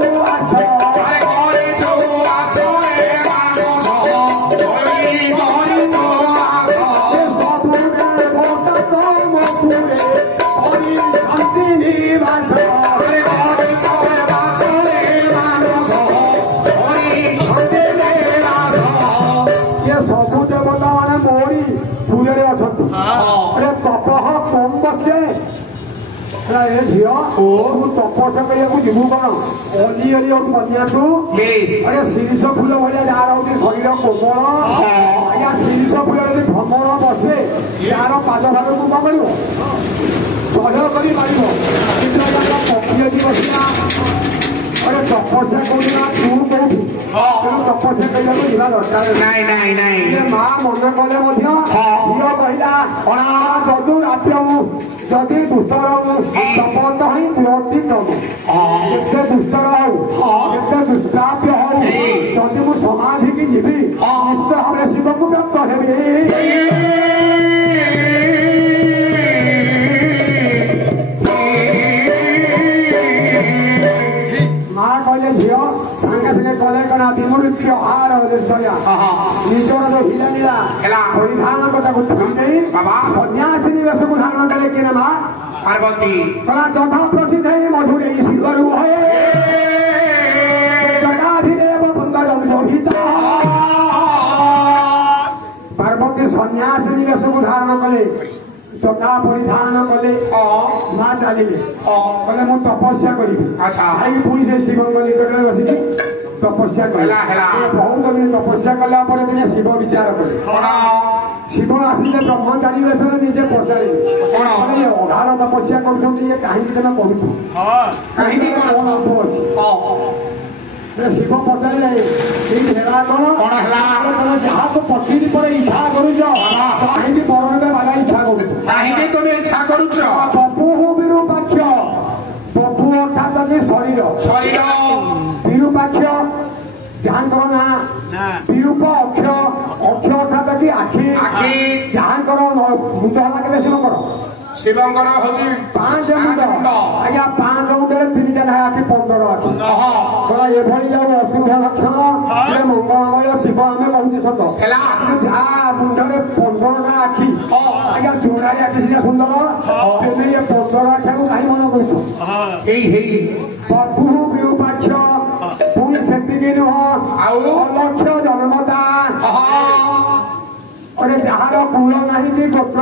ସବୁ ଦେବତା ମାନେ ମୋରି ପୂଜାରେ ଅଛନ୍ତି ତପଃ କମ୍ ବସେ ଝିଅ ମୁଁ ତପସ୍ୟା କରିବାକୁ ଯିବୁ କଣ ଅଲି କନ୍ୟାଠୁ ଶିରିଷ ଫୁଲ ଭଳିଆ ଯାହାର ହଉଛି ଶରୀର କୋମଳ ଆଜ୍ଞା ଶିରିଷ ଫୁଲ ଯଦି ଭ୍ରମର ବସେ ଯାହାର ପାଦ ଭାଗକୁ କଣ କରିବ ସହ୍ୟ କରିପାରିବ କିନ୍ତୁ ପକ୍ଷୀ ଯଦି ବସିଲା ତପସ୍ୟା କରୁଛି ନା ତୁ କୋଉଠି ତେଣୁ ତପସ୍ୟା କରିବାକୁ ଯିବା ଦରକାର ମା ମନେ କଲେ ମଧ୍ୟ ଝିଅ କହିଲା ଯଦୁ ରାଜ୍ୟము ଯଦି ଦୁଷ୍ଟର ଶପଥ ହିଁ ବିରତି ନବୁ ଯେତେ ଦୁଷ୍ଟର ହଉ ଯେତେ ଦୁଷ୍ପ୍ରାପ୍ୟ ହଉ ଯଦି ମୁଁ ସମାଧିକି ଯିବି ନିଶ୍ଚିତ ଭାବରେ ଶିବକୁ ବ୍ୟକ୍ତ ହେବି ମା କହିଲେ ଝିଅ ସାଙ୍ଗେ ସାଙ୍ଗେ କଲେ କଣା ବିମୃତ୍ୟ ହାର ନିଜର ଯୋଉ ହିଲା ନୀଳା ପରିଧାନ କଥାକୁ ଧରି ଦେଇ ସନ୍ନ୍ୟାସିନୀ ବେଶକୁ ଧାରଣ କଲେ କିନା ମା ପାର୍ବତୀ ଯଥା ପ୍ରସିଦ୍ଧ ମଧୁରେ ଶିଗରୁ ହଏ ଜଟାଭିରେବ ବନ୍ଦରଂ ଶୋଭିତା ସନ୍ନ୍ୟାସ ନିବେଶକୁ ଧାରଣ କଲେ ଚଟା ପରିଧାନ କଲେ ମା ଚାଲିଲେ କହିଲେ ମୁଁ ତପସ୍ୟା କରିବି ଭାଇ ପୁଣି ସେ ଶିବଙ୍କ ନିକଟରେ ବସିକି ତପସ୍ୟା କଲେ ବହୁତ ଦିନ ତପସ୍ୟା କଲା ପରେ ଦିନେ ଶିବ ବିଚାର କଲେ ଶିବ ଆସିଲେ ବ୍ରହ୍ମଚାରୀ ବେଶରେ ନିଜେ ପଚାରିଲେ ଅଗାଢ ତପସ୍ୟା କରୁଛନ୍ତି ଇଏ କାହିଁକି ତମେ କରୁଛୁ କାହିଁକି ଶିବ ପଚାରିଲେ ହେଲା କଣ ହେଲା ତମେ ଯାହାକୁ ପଚିରି ପରେ ଇଚ୍ଛା କରୁଛ କାହିଁକି ମରଣରେ ବାଲା ଇଚ୍ଛା କରୁଛ କାହିଁକି ତମେ ଇଚ୍ଛା କରୁଛ ବପୁ ବିରୂପାକ୍ଷ ବପୁ ଅର୍ଥାତ୍ ଶରୀର ଶରୀର ବିରୂପାକ୍ଷ ଯାହାଙ୍କର ନାଁ ବିରୂପ ଅକ୍ଷ ଅକ୍ଷ ଅର୍ଥାତ୍ କି ଆଖି ଯାହାଙ୍କର ମୁଣ୍ଡ ହେଲା କେତେ ଶିବଙ୍କର ଶିବଙ୍କର ହଉଛି 5 ମୁଣ୍ଡ ଆଜ୍ଞା 5 ମୁଣ୍ଡରେ 3ଟା ନାହିଁ ଆଖି 15 ଆଖି ଏଭଳି ଯୋଉ ଅଶୁଭ ଲକ୍ଷଣ ମଙ୍ଗଳମୟ ଶିବ ଆମେ କହୁଛେ ସତ ଯାହା ମୁଣ୍ଡରେ 15ଟା ଆଖି ଆଜ୍ଞା ଯୋଡ଼ାଏ ଆଖି ସିନା ସୁନ୍ଦର ତେବେ ଏ 15 ଆଖିକୁ କାହିଁ ମନ କରୁଛ ବପୁ ବିରୂପାକ୍ଷ ପୁଣି ସେତିକି ନୁହଁ ଆଉ ଅଲକ୍ଷ ଜନ୍ମଦା ଯାହାର କୂଳ ନାହିଁ କି ଗୋତ୍ର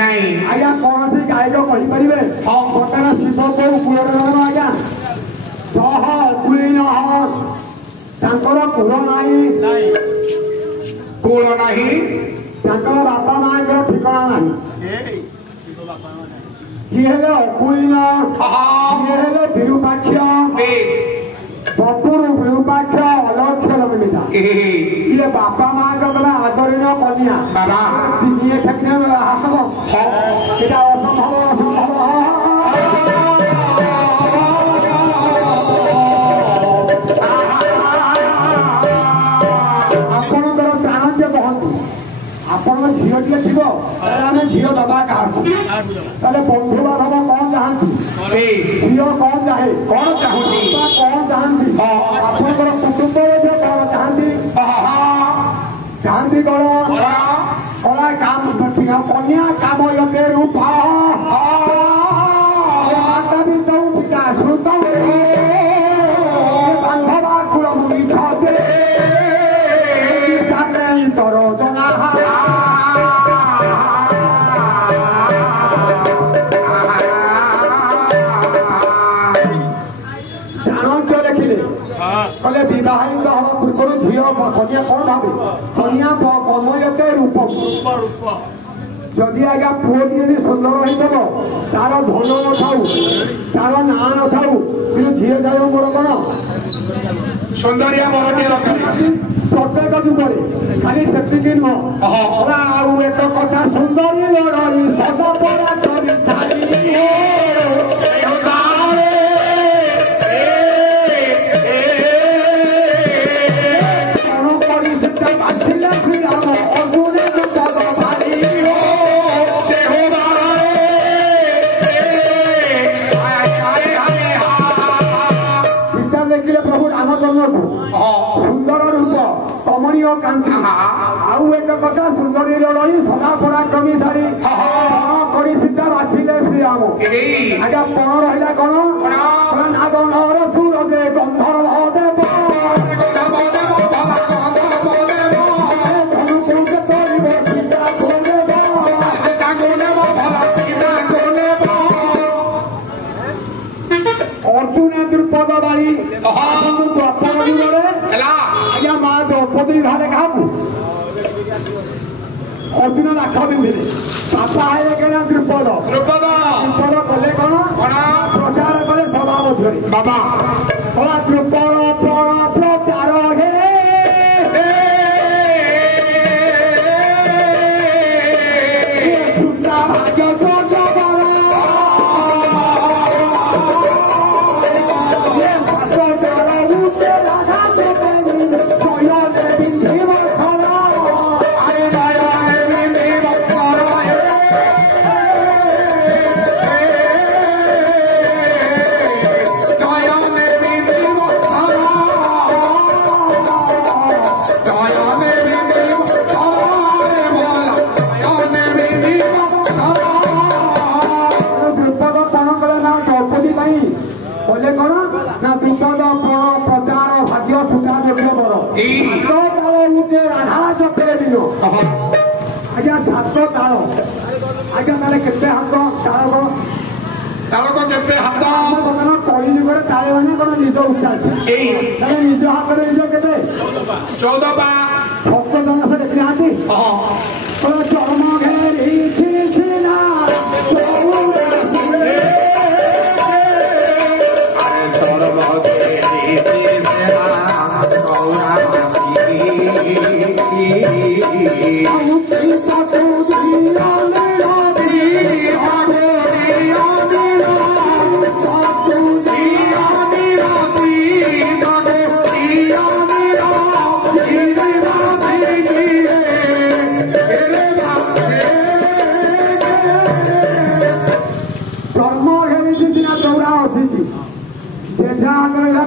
ନାହିଁ ଆଜ୍ଞା କୌଣସି ଗାୟକ କହିପାରିବେ ବର୍ତ୍ତମାନ ଶିବ କୋଉ କୂଳରେ ରହିବ ଆଜ୍ଞା ସହ କୁଳୀନ ତାଙ୍କର କୂଳ ନାହିଁ ତାଙ୍କର ବାପା ମାଙ୍କର ଠିକଣା ନାହିଁ ଯିଏ ହେଲେ ଅକୁଳୀନ ଯିଏ ହେଲେ ବିରୂପାକ୍ଷ ବପୁରୁ ବିରୂପାକ୍ଷ ଅଲକ୍ଷ ଲକ୍ଷ୍ମୀଟା ଇଏ ବାପା ମାଙ୍କ ଦ୍ୱାରା ଆଦରଣୀୟ କନ୍ୟା ତିନିଏ ଠେକିନେ ହାସବ ଏଇଟା ଅସମ୍ଭବ ଆପଣଙ୍କର ଚାଣକ୍ୟ କହନ୍ତୁ ଆପଣଙ୍କ ଝିଅଟିଏ ଥିବ ତାହେଲେ ଆମେ ଝିଅ ଦବା କାହାକୁ ତାହେଲେ ବନ୍ଧୁ ବାନ୍ଧବ କଣ ଚାହାନ୍ତି ଝିଅ କଣ ଚାହେଁ କଣ ଚାହୁଁଛି କଣ ଚାହାନ୍ତି ଆପଣଙ୍କର କୁଟୁମ୍ବ କଣ ଚାହାନ୍ତି କଣ କଳା କାମ କନ୍ୟା କାମ ୟତେ ରୂପା ମାତା ବି ଦଉ ପିତା ଶ୍ରୁତ ବାନ୍ଧବା କୁଳ ମୁନି ଛଦେ ତର ଜନା কলে বিবাহিত হওয়া পূর্বর ঝিও কন্যা কোন ভাবে কন্যা কময়তে রূপ যদি আজ্ঞা পুয়টি যদি সুন্দর হয়ে তার ধন নথাউ তার না নথাউ কিন্তু ঝিও যাই মোর কোণ সুন্দরিয়া বরটিয়ে প্রত্যেক যুগরে খালি সেতিকি নুহ আউ এক কথা সুন্দরী লড়াই সদপরা করি ଦେଖିଲେ ପ୍ରଭୁ ରାମଚନ୍ଦ୍ରକୁ ସୁନ୍ଦର ରୂପ କମନୀୟ କାନ୍ତି ଆଉ ଏକ କଥା ସୁନ୍ଦରୀ ଲଢ଼ଇ ସଦା ପରାକ୍ରମୀ ସାରି କରି ସୀତା ବାଛିଲେ ଶ୍ରୀରାମ ଆଜ୍ଞା ପଣ ରହିଲା କଣ ନା ଗଣର ସୁର ଯେ ଗନ୍ଧର୍ବ ଦେବ অর্জুনে দ্রুপদ বাড়ি দ্রৌপদ যুগরে আজ্ঞা মা দ্রৌপদী ঘরে কাহাକୁ অর্জুন রাখ পিঁধিলে বাপা হয়ে গেলে দ্রুপদ কলে কଣ প্রচার কলে সভা ମଧ୍ୟରେ বাবা দ্রুপদ প্রণ প্রচার হে সুতা ভাগ্য ଆଜ୍ଞା 7 ତାଳ ଆଜ୍ଞା ତାହେଲେ କେତେ ହାତ ତାଳକ କେତେ ହାତ ବର୍ତ୍ତମାନ କଳି ଯୁଗରେ ତାଳେ ମାନେ କଣ ନିଜ ଉଚ୍ଚା ଏଇ ତାହେଲେ ନିଜ ହାତରେ ନିଜ କେତେ 14 ବା 7 ଜଣ ସେ ଦେଖି ନାହାନ୍ତି ଚରମ ଘେରିଛି ସିନା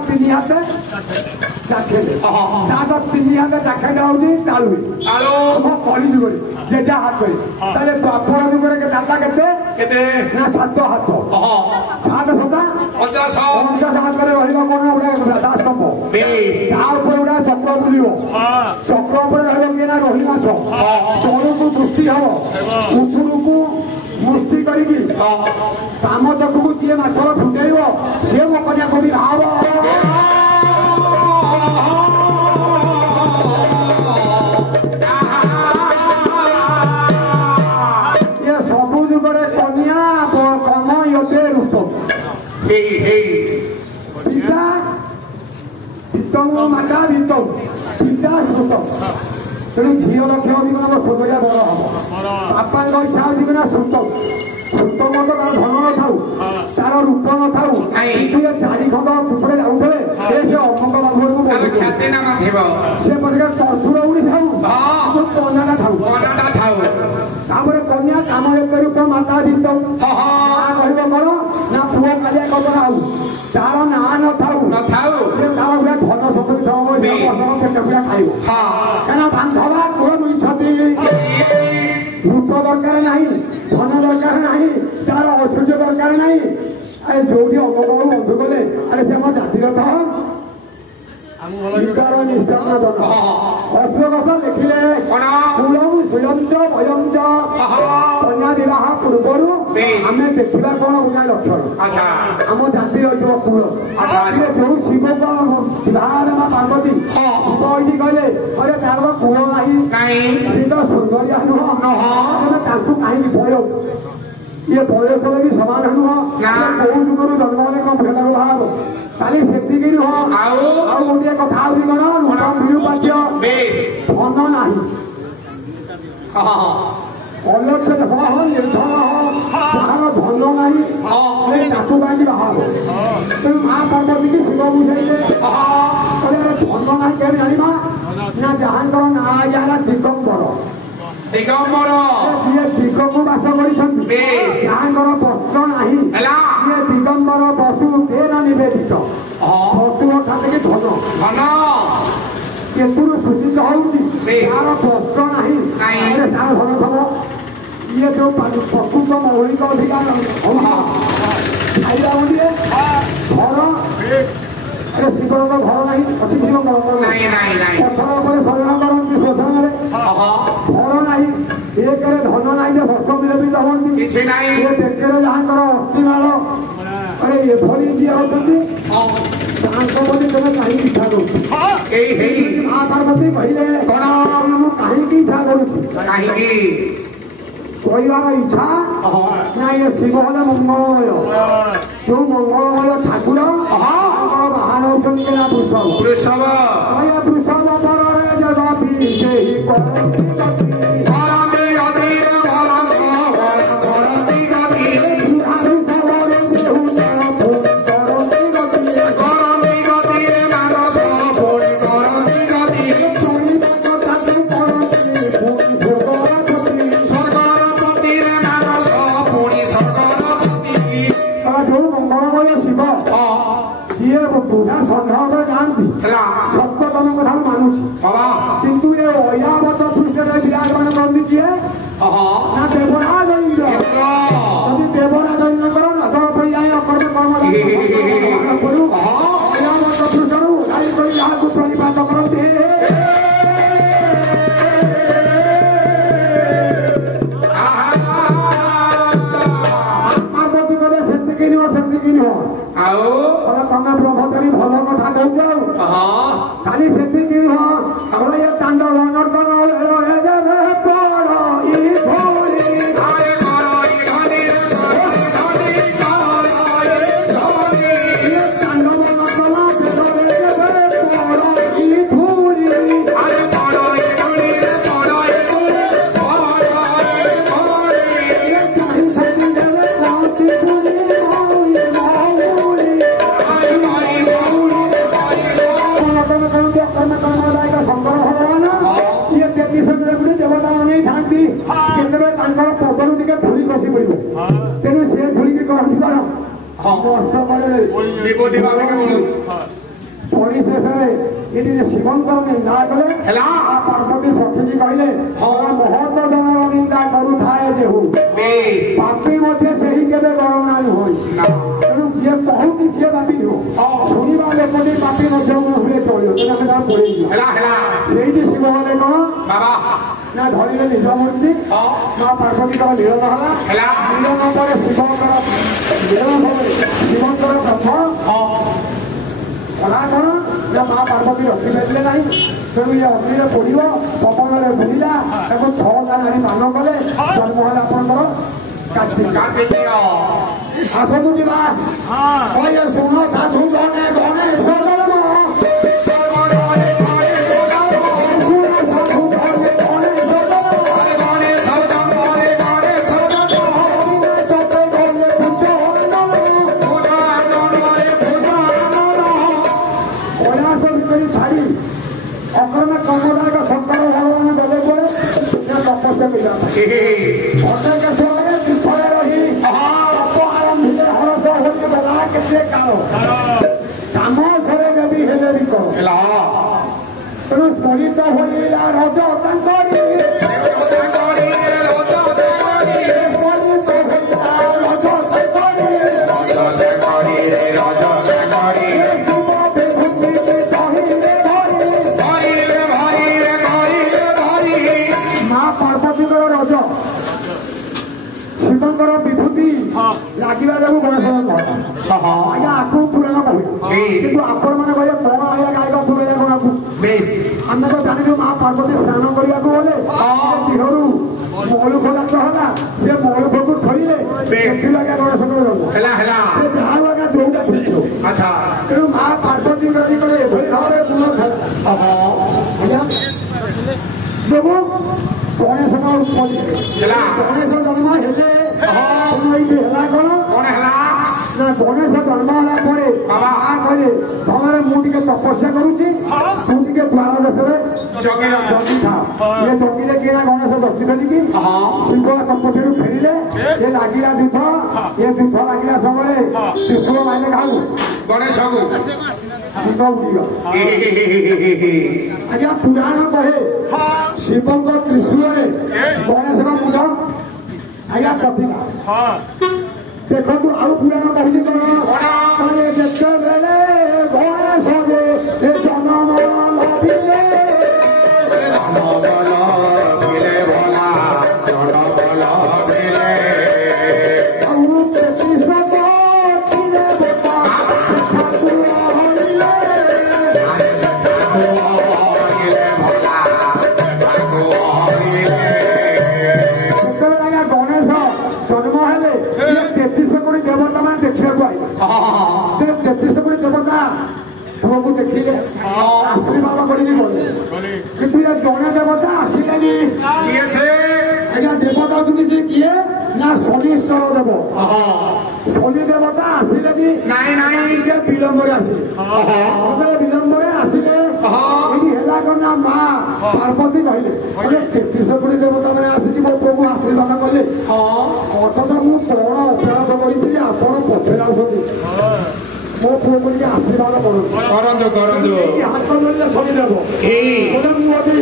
ତିନି ହାତ ଚାଖେଣ୍ଡେ ତାର ତିନି ହାତ ଚାଖେଣ୍ଡେ ହଉଛି ତାଳୁ ଆମ କଳି ଯୁଗରେ ଯେଝା ହାତରେ ତାହେଲେ ଦ୍ୱାପର ଯୁଗରେ ଦାତା କେତେ ନା 7 ହାତ 7 ସଦା 50 ହାତରେ ରହିବ କଣ ଗୋଟେ ରାଧାସ୍ତମ୍ଭ ତା ଉପରେ ଗୋଟେ ଚକ୍ର ବୁଲିବ ଚକ୍ର ଉପରେ ରହିବ କିଏ ନା ରୋହି ମାଛ ତଳକୁ ଦୃଷ୍ଟି ହବ ଉଠୁକୁ ମୁଷ୍ଟି କରିକି କାମ ଚକକୁ ଯିଏ ମାଛର ଫୁଟେଇବ ସିଏ ମୋ କନ୍ୟା କବି ଭାବ ଇଏ ସବୁ ଯୁଗରେ କନ୍ୟା କମ ୟତେ ଋତ ପିତା ପିତମ ମାତା ଭିତମ ପିତା ଶ୍ରୁତ ତେଣୁ ଝିଅ ଲକ୍ଷ୍ୟ ଅଧିକ ସ୍ୱର୍ଗୟା ବଡ ହବ ବାପାଙ୍କ ଇଚ୍ଛା ହଉଛି ନା ଶ୍ରୁତମ ଶ୍ରୁତମ ତ ତାର ଧନ ନଥାଉ ତାର ରୂପ ନଥାଉ କିନ୍ତୁ ଏ 4 ଖଣ୍ଡ କୁକୁଡେ ଯାଉଥିଲେ ସେ ଅମଙ୍ଗ ବାବୁକୁ ସେ ପରିକା ଚର୍ଚୁର ଉଡି ଥାଉ କନ୍ୟାଟା ଥାଉ ତାପରେ କନ୍ୟା କାମ ଏକ ରୂପ ମାତା ଭିତମ କହିବ କଣ ନା ପୁଅ କାଳିଆ କବରା ହଉ ତାର ନାଁ ନଥାଉ ତାର ଗୁଡା ଧନ ସତୁରି କେତେଗୁଡା ଖାଇବ କାରଣ ବାନ୍ଧବା କୁଳ ମିଳିଛନ୍ତି ରୂପ ଦରକାର ନାହିଁ ଧନ ଦରକାର ନାହିଁ ତାର ଐଶ୍ୱର୍ଯ୍ୟ ଦରକାର ନାହିଁ ଆରେ ଯୋଉଠି ଅମକ ବନ୍ଧୁ କଲେ ଆରେ ସେ ଆମ ଜାତିର ତ ଅଶ୍ଳକଷ ଲେଖିଲେ କୁଳମ ସ୍ୱୟଂଚ ଭୟଞ୍ଚ କନ୍ୟା ବିବାହ ପୂର୍ବରୁ ଆମେ ଦେଖିବା କଣ ଗୋଟେ ଲକ୍ଷଣ ଆମ ଜାତିର ହେଇଥିବ କୁଳ ଯୋଉ ଶିବଙ୍କ ବିବାହରେ ମା ପାର୍ବତୀ ଶିବ ଏଇଠି କହିଲେ କହିଲେ ତାର କୁଳ ନାହିଁ ସେ ତ ସୁନ୍ଦରିଆ ନୁହଁ ତାଙ୍କୁ କାହିଁକି ଭୟ ଇଏ ବୟସରେ ବି ସମାନ ନୁହଁ କୋଉ ଯୁଗରୁ ଜନ୍ମ ହେଲେ କଣ ଭେଦକୁ ବାହାର ଖାଲି ସେତିକି ନୁହଁ ଆଉ ଗୋଟିଏ କଥା ହଉଛି କଣ ନିରୁପାଧ୍ୟ ଧନ ନାହିଁ ଅଲକ୍ଷ ନିର୍ଧନ ଯାହାର ଧନ ନାହିଁ ତାକୁ କାହିଁକି ବାହାର ତେଣୁ ମା ପାର୍ବତୀକି ଶିବ ବୁଝେଇଲେ ଧନ ନାହିଁ କେବେ ଜାଣିବା ନା ଯାହାଙ୍କର ନାଁ ହେଲା ଦିଗମ୍ବର ଯିଏ ଦିଗକୁ ବାସ କରିଛନ୍ତି ଯାହାଙ୍କର ବସ୍ତ୍ର ନାହିଁ ଯିଏ ଦିଗମ୍ବର ବସୁ ତେର ନିବେଦିତ ବସୁ ଅର୍ଥାତ୍ ଧନ କେତୁରୁ ସୂଚିତ ହଉଛି ତାର ବସ୍ତ୍ର ନାହିଁ ତାର ଧନ ଥବ ଇଏ ଯୋଉ ପ୍ରକୃତ ମୌଳିକ ଅଧିକାର ଖାଇବା ଗୋଟିଏ ଘର ଶିବଙ୍କ ଘର ନାହିଁ ଅଛି ଶିବଙ୍କର ପଥର ଉପରେ ଶରଣ କରନ୍ତି ଶ୍ମଶାନରେ ଘର ନାହିଁ ଏକରେ ଧନ ନାହିଁ ଯେ ବର୍ଷ ବିଳମ୍ବିତ ହୁଅନ୍ତି ବେକରେ ଯାହାଙ୍କର ଅସ୍ଥିମାଳ ଏଭଳି ଯିଏ ହଉଛନ୍ତି ତାଙ୍କ ପ୍ରତି ତମେ କାହିଁକି ଇଚ୍ଛା କରୁଛି ମା ପାର୍ବତୀ କହିଲେ କଣ ମୁଁ କାହିଁକି ଇଚ୍ଛା କରୁଛି କହିବାର ଇଚ୍ଛା ନା ଇଏ ଶିବ ହେଲେ ମଙ୍ଗଳମୟ ଯୋଉ ମଙ୍ଗଳମୟ ଠାକୁର ତାଙ୍କର ବାହାନ ହଉଛନ୍ତି ନା ବୃଷଭ ବୃଷଭ ପରରେ ଜଗପି ସେହି କରନ୍ତି ବୁଢା ସନ୍ଦେହରେ ଯାଆନ୍ତି ସତ୍ୟ ତମଙ୍କ ଠାରୁ ମାନୁଛି କିନ୍ତୁ ଏ ଅୟାବତ ପୃଷ୍ଠରେ ବିରାଜମାନ କରନ୍ତି କିଏ ନା ଦେବରାଜ ଇନ୍ଦ୍ର ଯଦି ଦେବରାଜ ଇନ୍ଦ୍ରଙ୍କର ନଦଳ ପାଇଁ ଯାଇ ଅକର୍ମ କର୍ମ କରୁ ଅୟାବତ ପୃଷ୍ଠରୁ ଓହ୍ଲାଇ କରି ଯାହାକୁ ପ୍ରଣିପାତ କରନ୍ତି खाली सेटिंग हमरा ये तांडव नर्तन रे देवे पड़ ई भोली आरे पड़ो ई धनी ये तांडव नर्तन रे देवे पड़ ई भोली आरे पड़ो ई धनी पड़ो ई ये तांडव सेटिंग देवे कांची भोली पदरू टे धूली बसी पड़ो तेणु से धूली की कहती कौन विभूति बाबा के बोलो पुणी शेष ये शिवंकर निंदा कले पार्वती सखी कहले महत्व जनर निंदा करू थाए जेहू पापी मध्य से ही केवे गणना नुह तेणु किए कहू कि सी पापी नुह शुणा लोकटी पापी मध्य हुए चलो तेना पड़े से शिव गले कौन बाबा ना धरले निज मूर्ति माँ पार्वती मिलन है मिलन पर शिवंकर मिलन शिवंकर प्रथम कला कौन ना माँ पार्वती रखी पारे ना तेणु ये अग्नि पड़ो पवन में बुलिला 6टा नारी मान कले जन्म है आपंकर आसतु जा शुण साधु गणे गणेश शंकर भगवान देवे पड़े तपस्या मिला अनेक समय विफल रही आरंभित हरस होली बला के काम सरे भी हेले भी करो तेणु स्मरित होइला रज तांकरी रज शिवंकर विभूति लगे जो गणेश आज्ञा आपको पुराण कह कि आपण मैंने कहे कौन आया गायक दूर जाना आम तो जानू माँ पार्वती स्नान करने गले देहरु मयूख नाच है से मयूख को थोड़े देखी लगे गणेश जहाँ लगे दौड़ा अच्छा तेणु माँ पार्वती जो गणेश गणेश जन्म हेले कौन है गणेश जन्म है कहे भगवान मुझे तपस्या करुच्ची तू टे द्वार देश जगी था ये जगिले किए गणेश जगी फेलिकी शिव तपस्या फेरिले ये लगिला दीप ये दीप लगिला समय त्रिशूल मारे क्या गणेश आज्ञा पुराण कहे शिवंकर त्रिशूल गणेश का मुंड आज्ञा कपिला देखो आउ पुराण कही कौन जिते बेले गणेश जन्म लभिले देवता मैंने देखा देवता तुमको देखिले आशीर्वाद करी गले कि जड़े देवता आसिले देवता तुम्हें सी किए ना शनिश्वर देव शनि देवता आसिले विलम्ब आसिले विलम्ब आसिले ना माँ पार्वती कहले 33 कोटी देवता मैंने आसिकी मो पुओ को आशीर्वाद कले अथच मुझे कौन अपराध करी आप पछे मो पुओ को आशीर्वाद कर हाथ मिले शनिदेव बोले मुझे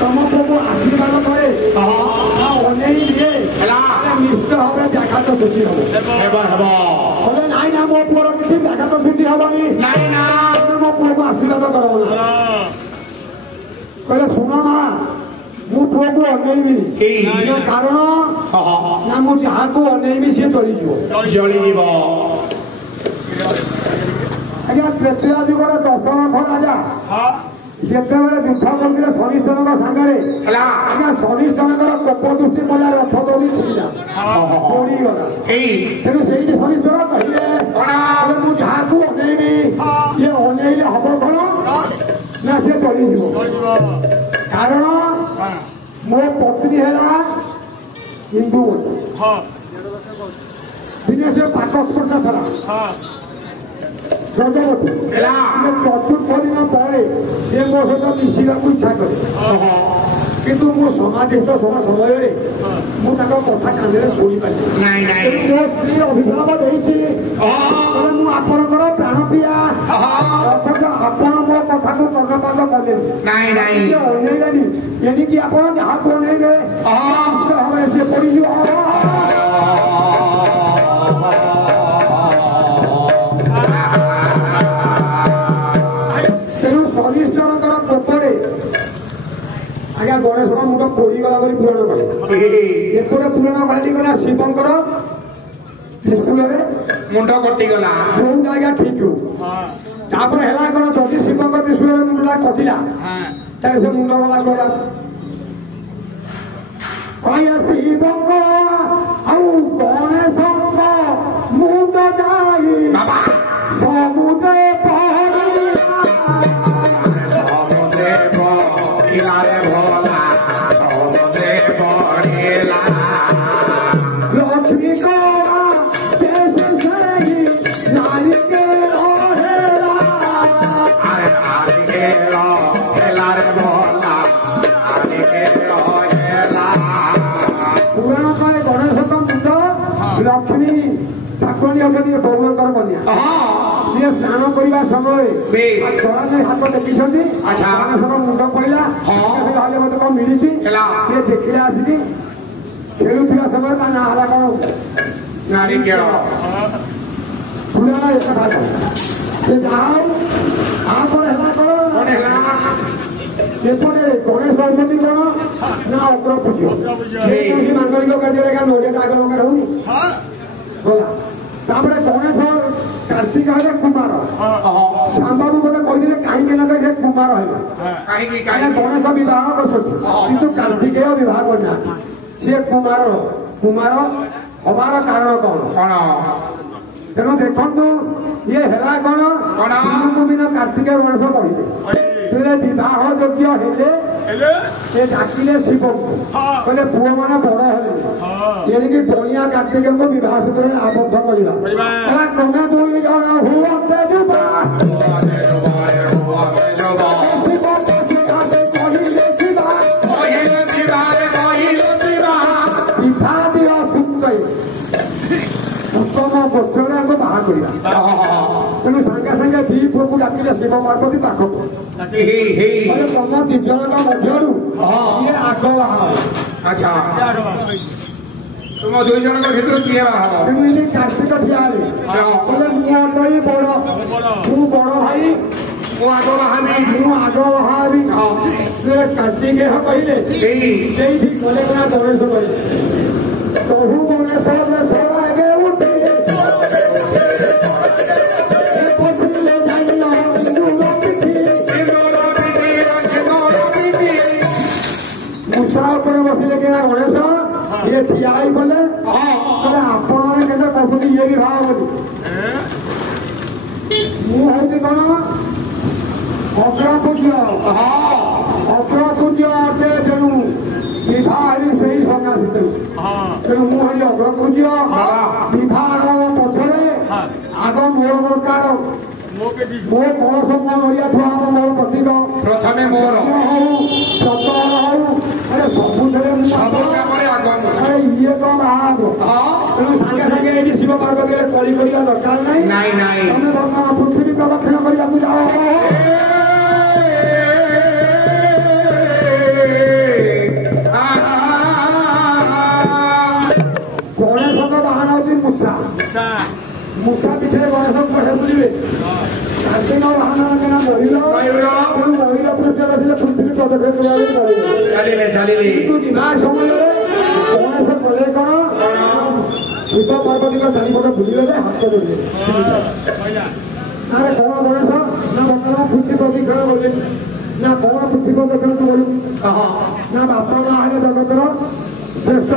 तुम पुओ को आशीर्वाद करे अने दिए निश्चित भाव व्याघात सृष्टि हम बोले ना ना मो पुओर किसी व्याघात सृष्टि हेनी मो पुओ को आशीर्वाद कर कहले शुण माँ मु पुओ को अनेबी कारण ना मु जहाँ को अनेबी सी जलीज आज्ञा त्रेतया जुगर 10 लाख राजा ଯେତେବେଳେ ଯୁଦ୍ଧ କରିଥିଲେ ଶନିଶ୍ଚରଙ୍କ ସାଙ୍ଗରେ ଆଜ୍ଞା ଶନିଶ୍ଚରଙ୍କର କୋପ ଦୃଷ୍ଟି ପଡ଼ିଲା ରଥ ଦୌଡ଼ି ଛିଡ଼ିଲା ପୋଡ଼ିଗଲା। ତେଣୁ ସେଇଠି ଶନିଶ୍ଚର କହିଲେ ମୁଁ ଯାହାକୁ ଅନେଇବି ଇଏ ଅନେଇଲେ ହବ କଣ ନା ସେ ଚଳିଯିବ। କାରଣ ମୋ ପତ୍ନୀ ହେଲା ହିନ୍ଦୁ ଦିନେ ସେ ପାକସ୍ପର୍ଶ ଥିଲା ଚତୁର୍ଥ ଦିନ ପରେ ସେ ମୋ ସହିତ ମିଶିବାକୁ ଇଚ୍ଛା କରେ କିନ୍ତୁ ମୁଁ ସମାଧିସ୍ଥ ସମୟରେ ମୁଁ ତାଙ୍କ କଥା କାନରେ ଶୁଣିପାରିଲି। ମୋ ସ୍ତ୍ରୀ ଅଭିଶାପ ଦେଇଛି ମୁଁ ଆପଣଙ୍କର ପ୍ରାଣପ୍ରିୟା ଅଥଚ ଆପଣ ମୋ କଥାକୁ କର୍ଣ୍ଣପାତ କଲେନି ଅନେଇଲେନି ଏଣିକି ଆପଣ ଯାହାକୁ ଅନେଇବେ ଭାବରେ ସେ ପଡ଼ିଯିବ। ଶନିଶ୍ଚରଙ୍କର କୋପରେ ଆଜ୍ଞା ଗଣେଶଙ୍କ ମୁଣ୍ଡ ପୋଡ଼ିଗଲା ବୋଲି ପୁରାଣ କଲେ। ଏପଟେ ପୁରାଣ କହିଲି ଗଲା ଶିବଙ୍କର ତ୍ରିଶୂଳରେ ମୁଣ୍ଡ କଟିଗଲା ଯୋଉଟା ଆଜ୍ଞା ଠିକ ତାପରେ ହେଲା କଣ ଯଦି ଶିବଙ୍କ ତ୍ରିଶୂଳରେ ମୁଣ୍ଡଟା କଟିଲା ତାହେଲେ ସେ ମୁଣ୍ଡ ଗଲା ଗଲା ଶିବଙ୍କ ଆଉ ଗଣେଶଙ୍କ ମୁଣ୍ଡ ଯାଇ ସମୁଦ୍ର ଲକ୍ଷ୍ମୀ ଠାକୁରାଣୀ ଅଛନ୍ତି ବହୁଙ୍କର କନ୍ୟା ସିଏ ସ୍ନାନ କରିବା ସମୟରେ ହାତ ଦେଖିଛନ୍ତି ଗଣେଶଙ୍କ ମୁଣ୍ଡ ପଡ଼ିଲା ଭାବେ ମତେ କଣ ମିଳିଛି ସିଏ ଦେଖିଲେ ଆସିକି ଖେଳୁଥିବା ସମୟରେ ତା ନାଁ ହେଲା କଣ ନାରିକେଳ ପୁରାଣ ଏକଥା ସେ ଯାହା ହଉ ତାପରେ ହେଲା କଣ ଏପଟେ ଗଣେଶ ଅଛନ୍ତି କଣ ନା ଅଗ୍ର ପୂଜ୍ୟ କୌଣସି ମାଙ୍ଗଳିକ କାର୍ଯ୍ୟରେ ନଡ଼ିଆଟା ଆଗ ଲଙ୍କା ହଉନି ଗଲା। ତାପରେ ଗଣେଶ କାର୍ତ୍ତିକ ହେଲେ କୁମାର ସାମ୍ବାବୁ ଗୋଟେ କହିଥିଲେ କାହିଁକି ନା ସେ କୁମାର ହେଲେ ଗଣେଶ ବିବାହ କରୁଛନ୍ତି କିନ୍ତୁ କାର୍ତ୍ତିକେୟ ବିବାହ କରିନାହାନ୍ତି ସିଏ କୁମାର ହବାର କାରଣ କଣ ତେଣୁ ଦେଖନ୍ତୁ ଇଏ ହେଲା କଣ ଦିନ କାର୍ତ୍ତିକେୟ ଗଣେଶ କହିଲେ ବିବାହ ଯୋଗ୍ୟ ହେଲେ ସେ ଡାକିଲେ ଶିବଙ୍କୁ କହିଲେ ପୁଅ ମାନେ ବଡ ହେଲେ ଏଣିକି ବଣିଆ କାର୍ତ୍ତିକଙ୍କୁ ବିବାହ ସୂତ୍ରରେ ଆବଦ୍ଧ କରିବା ତମେ ଦୁଇ ଜଣ ହୁଅନ୍ତେ ଯିବା ପିଠା ଦିଅ ସୁନ୍ଦର ଉତ୍ତମ ଗୋଷ୍ଠୀରେ ଆଙ୍କୁ ବାହା କରିବା। ତେଣୁ ସାଙ୍ଗେ ସାଙ୍ଗେ ଦି ପୁଅକୁ ଡାକିଲେ ଶିବ ପାର୍ବତୀ ପାଖକୁ ତମ ଦି ଜଣଙ୍କ ମଧ୍ୟରୁ କିଏ ଆଗ ବାହା ତୁମ ଦୁଇ ଜଣଙ୍କ ଭିତରୁ କିଏ ବାହା ତେଣୁ ଏଠି କାର୍ତ୍ତିକ ଠିଆ ହେଲେ କହିଲେ ମୁଁ ଅଟଇ ବଡ ତୁ ବଡ ଭାଇ ମୁଁ ଆଗ ବାହାବି କାର୍ତ୍ତିକେୟ କହିଲେ ସେଇଠି ଗଲେ ଗଲା ଗଣେଶ କହିଲେ ପ୍ରଭୁ ଗଣେଶ ଆଗେ ଉଠେ ମୂଷା ଉପରେ ବସିଲେ କିନା ଗଣେଶ ଇଏ ଠିଆ ହେଇ ଗଲେ ଆପଣ କେତେ କହୁଛନ୍ତି ଇଏ ବିବାହ ବୋଲି ମୁଁ ହଉଛି କଣ ଅଗ୍ରପୂଜ୍ୟ ଅଟେ ତେଣୁ ବିବାହ ହେଲି ସେଇ ସନ୍ନ୍ୟାସୀ ତେଣୁ ମୁଁ ହେଲି ଅଗ୍ରପୂଜ୍ୟ ବିବାହ ପଛରେ ଆଗ ମୋର ଦରକାର ମୋ କଳସ ମୋ ନଡ଼ିଆ ଥୁଆ ହବ ମୋର ପ୍ରତୀକ ପ୍ରଥମେ ମୋର ହଉ ସତର ହଉ ସବୁଥିରେ ଇଏ ତ ବାହା ତେଣୁ ସାଙ୍ଗେ ସାଙ୍ଗେ ଏଇଠି ଶିବ ପାର୍ବତୀ କଳି କରିବା ଦରକାର ନାହିଁ ତମେ ବର୍ତ୍ତମାନ ପୃଥିବୀ ପ୍ରଦକ୍ଷିଣ କରିବାକୁ ଯାଅ। ଗଣେଶଙ୍କ ବାହାନ ହଉଛି ମୂଷା ପିଛରେ ଗଣେଶ ପଠେ ବୁଲିବେ କାର୍ତ୍ତିକ ବାହାନ ମହିଳ ପୃଷ୍ଠ ବସିଲେ ପୃଥିବୀ ପ୍ରଦକ୍ଷିଣ ଚାଲିଲେ କିନ୍ତୁ ଯିବା ସମୟରେ ଗଣେଶ କଲେ କଣ ଶିବ ପାର୍ବତୀଙ୍କ ଚାରିପଟେ ବୁଲିଗଲେ ହାତ ଧରିଲେ କଣ ଗଣେଶ ନା ବର୍ତ୍ତମାନ ପୃଥିବୀ ପ୍ରଦକ୍ଷିଣ ବିଷୟ ବୋଲି ନା କଣ ପୃଥିବୀ ଦେଖନ୍ତୁ ବୋଲି ନା ବାପା ମା ହେଲେ ଜଗତର ଶ୍ରେଷ୍ଠ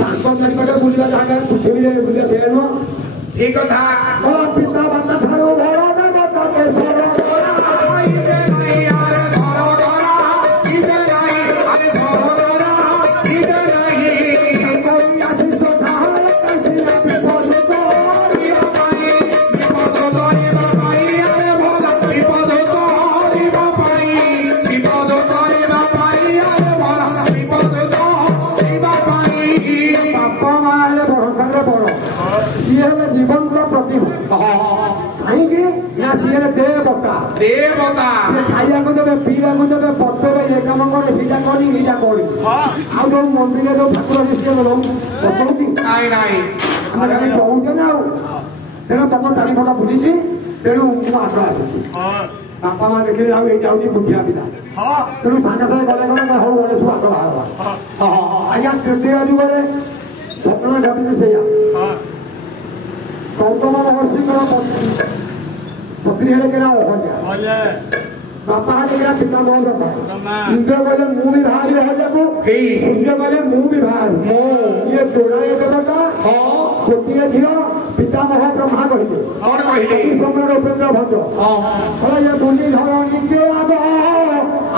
ତାଙ୍କ ଚାରିପଟେ ବୁଲିବା ଜାଗା ପୃଥିବୀରେ ବୁଲିବା ସେ ନୁହଁ ଠିକ କଥା ପିତା ମାତା ଠାରୁ ବଡ଼ ଦେବତା କେଶର জীবন্ত প্রতিভা কাহিଁକି ନା ସିଏ ଦେବତା ଖାଇବାକୁ ଦେବେ ପିଇବାକୁ ଦେବେ ପତେରେ ଏ କାମ କରେ ସେଇଟା କରି ଏଇଟା କରି ଆଉ ଯୋଉ ମନ୍ଦିରରେ ଯୋଉ ଠାକୁର ସିଏ ବତଉଛି ଆମେ ଖାଲି କହୁଛେ ନା ଆଉ ତେଣୁ ତମ ଚାରିପଟ ବୁଲିଛି ତେଣୁ ମୁଁ ଆସ ଆସିଛି ବାପା ମା ଦେଖିଲେ ଆଉ ଏଇ ଯାଉଛି ବୁଦ୍ଧିଆ ପିଲା ତେଣୁ ସାଙ୍ଗେ ସାଙ୍ଗେ ଗଲେ ଗଲେ ହଉ ଗଣେ ସବୁ ଆଗ ବାହାରବା ଆଜ୍ଞା ତୃତୀୟ ଯୁଗରେ ଘଟଣା ଘଟିଛି ସେଇଆ ଗୌତମ ମହର୍ଷିଙ୍କର ପତ୍ନୀ ହେଲେ କିନା ଅହଲ୍ୟା ବାପା ହେଲେ କିନା ପିତାମହ ବ୍ରହ୍ମା ଇନ୍ଦ୍ର କହିଲେ ମୁଁ ବି ବାହାରି ଅହଲ୍ୟାକୁ ସୂର୍ଯ୍ୟ କହିଲେ ମୁଁ ବି ବାହାରି ଇଏ ଯୋଡ଼ାଏ ଦେବତା ଗୋଟିଏ ଝିଅ ପିତାମହ ବ୍ରହ୍ମା କହିଲେ ସମୟରେ ଉପେନ୍ଦ୍ର ଭଞ୍ଜ କହିଲେ ଇଏ ବୁଲି ଧରଣୀ କେ ଆଗ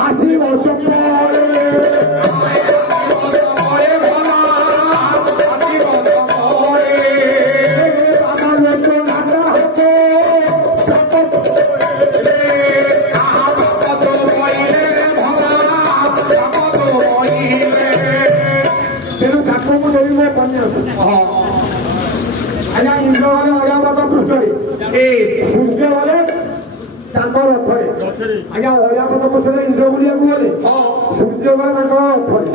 ଆସିବ ଚପଳେ ଆଜ୍ଞା ଇନ୍ଦ୍ର ଗଲେ ଅଳିଆବତ ପୃଷ୍ଠରେ ସୂର୍ଯ୍ୟ ଗଲେ ତାଙ୍କ ରଥରେ ଆଜ୍ଞା ଅଳିଆବତ ପୃଷ୍ଠରେ ଇନ୍ଦ୍ର ବୁଲିବାକୁ ଗଲେ ସୂର୍ଯ୍ୟ ଗଲେ ତାଙ୍କ ରଥରେ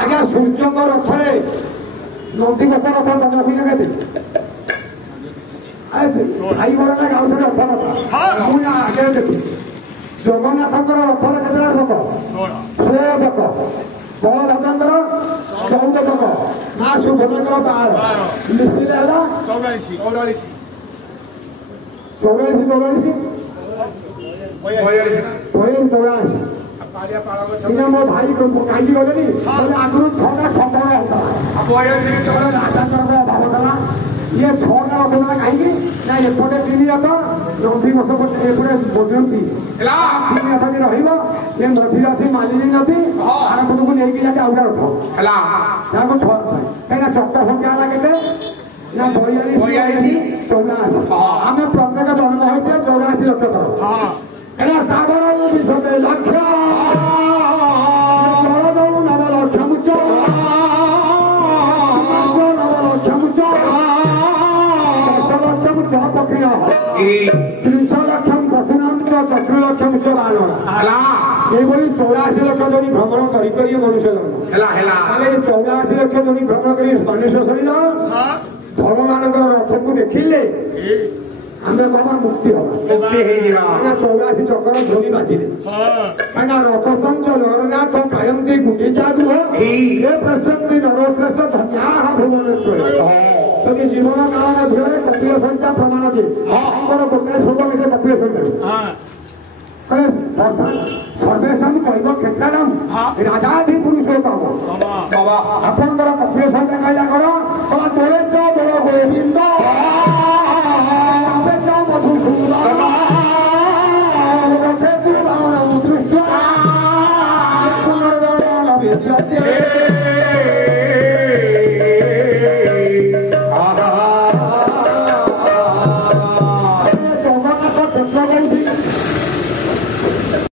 ଆଜ୍ଞା ସୂର୍ଯ୍ୟଙ୍କ ରଥରେ ନନ୍ଦିଘୋଷ ରଥ ଜନ୍ମ ହୁଏ କେତେ ଭାଇ ବଡ଼ ନା ଗାଉଥିଲେ ରଥ କଥା ମୁଁ ଆଗରେ ଦେଖୁଛି ଜଗନ୍ନାଥଙ୍କର ରଥରେ କେତେଟା ଲୋକ 16 ଲୋକ ବଳଭଦ୍ରଙ୍କର 14 ଲୋକ ମା ସୁଭଦ୍ରାଙ୍କର 12 ମିଶିଲେ ହେଲା 44 ମୋ ଭାଇ କାହିଁକି ଗଲେନି ଆଗରୁ 6ଟା ସମ୍ବଳ ହଉଥିଲା ରାଜାଙ୍କର ଅଭାବ ଥିଲା ଇଏ 6ଟା ରଖୁଥିଲା କାହିଁକି ନା ଏପଟେ 3 ରଥ ନନ୍ଦିଘୋଷ ଏପଟେ ବଦଳନ୍ତି 3 ରଥ ବି ରହିବ ଏ ମଝିରେ ଅଛି ମାଲିନୀ ନଦୀ ଆରପଟକୁ ନେଇକି ଯାନ୍ତି ଆଉ ଗୋଟେ ରଥ ହେଲା ତାକୁ କାହିଁକିନା ଚକ ସଂଖ୍ୟା ହେଲା କେତେ ନା 42 ଆମେ ପ୍ରତ୍ୟେକ ଜନ୍ମ ହয়েছে 84 ଲକ୍ଷ ଥର ହେଲା ସ୍ଥାବର ବିଷୟରେ ଲକ୍ଷ ଜଳଦଉ ନବ ଲକ୍ଷ ମୁଚ এইভাবে 84 লক্ষ জন ভ্রমণ করি মনুষ্য তাহলে 84 লক্ষ জন ভ্রমণ করি মনুষ্য শরীর ভগবানଙ୍କର ରଥକୁ ଦେଖିଲେ ଆମେ ବାବା ମୁକ୍ତି ହବା 84 ଚକ୍ର ଧ୍ୱନି ବାଜିଲେ କାହିଁକିନା ରଥ ଚଞ୍ଚଳ ନାଥ କାୟନ୍ତି ଗୁଣ୍ଡିଚା ଗୃହ ଏ ପ୍ରସନ୍ତି ନରଶ୍ରେଷ୍ଠ ଧନ୍ୟା ଭୁବନେଶ୍ୱର ଯଦି ଜୀବନ କାଳ ମଧ୍ୟରେ କପିଳ ସଂଖ୍ୟା ପ୍ରମାଣ ଦିଏ ଆମର ଗୋଟାଏ ଶ୍ଲୋକ କେତେ କପିଳ ସଂଖ୍ୟା ସର୍ବେଶମ କହିବ କ୍ଷେତ୍ରାଣମ ରାଜାଧି ପୁରୁଷୋତ୍ତମ ଆପଣଙ୍କର କପିଳ ସଂଖ୍ୟା କହିଲା କଣ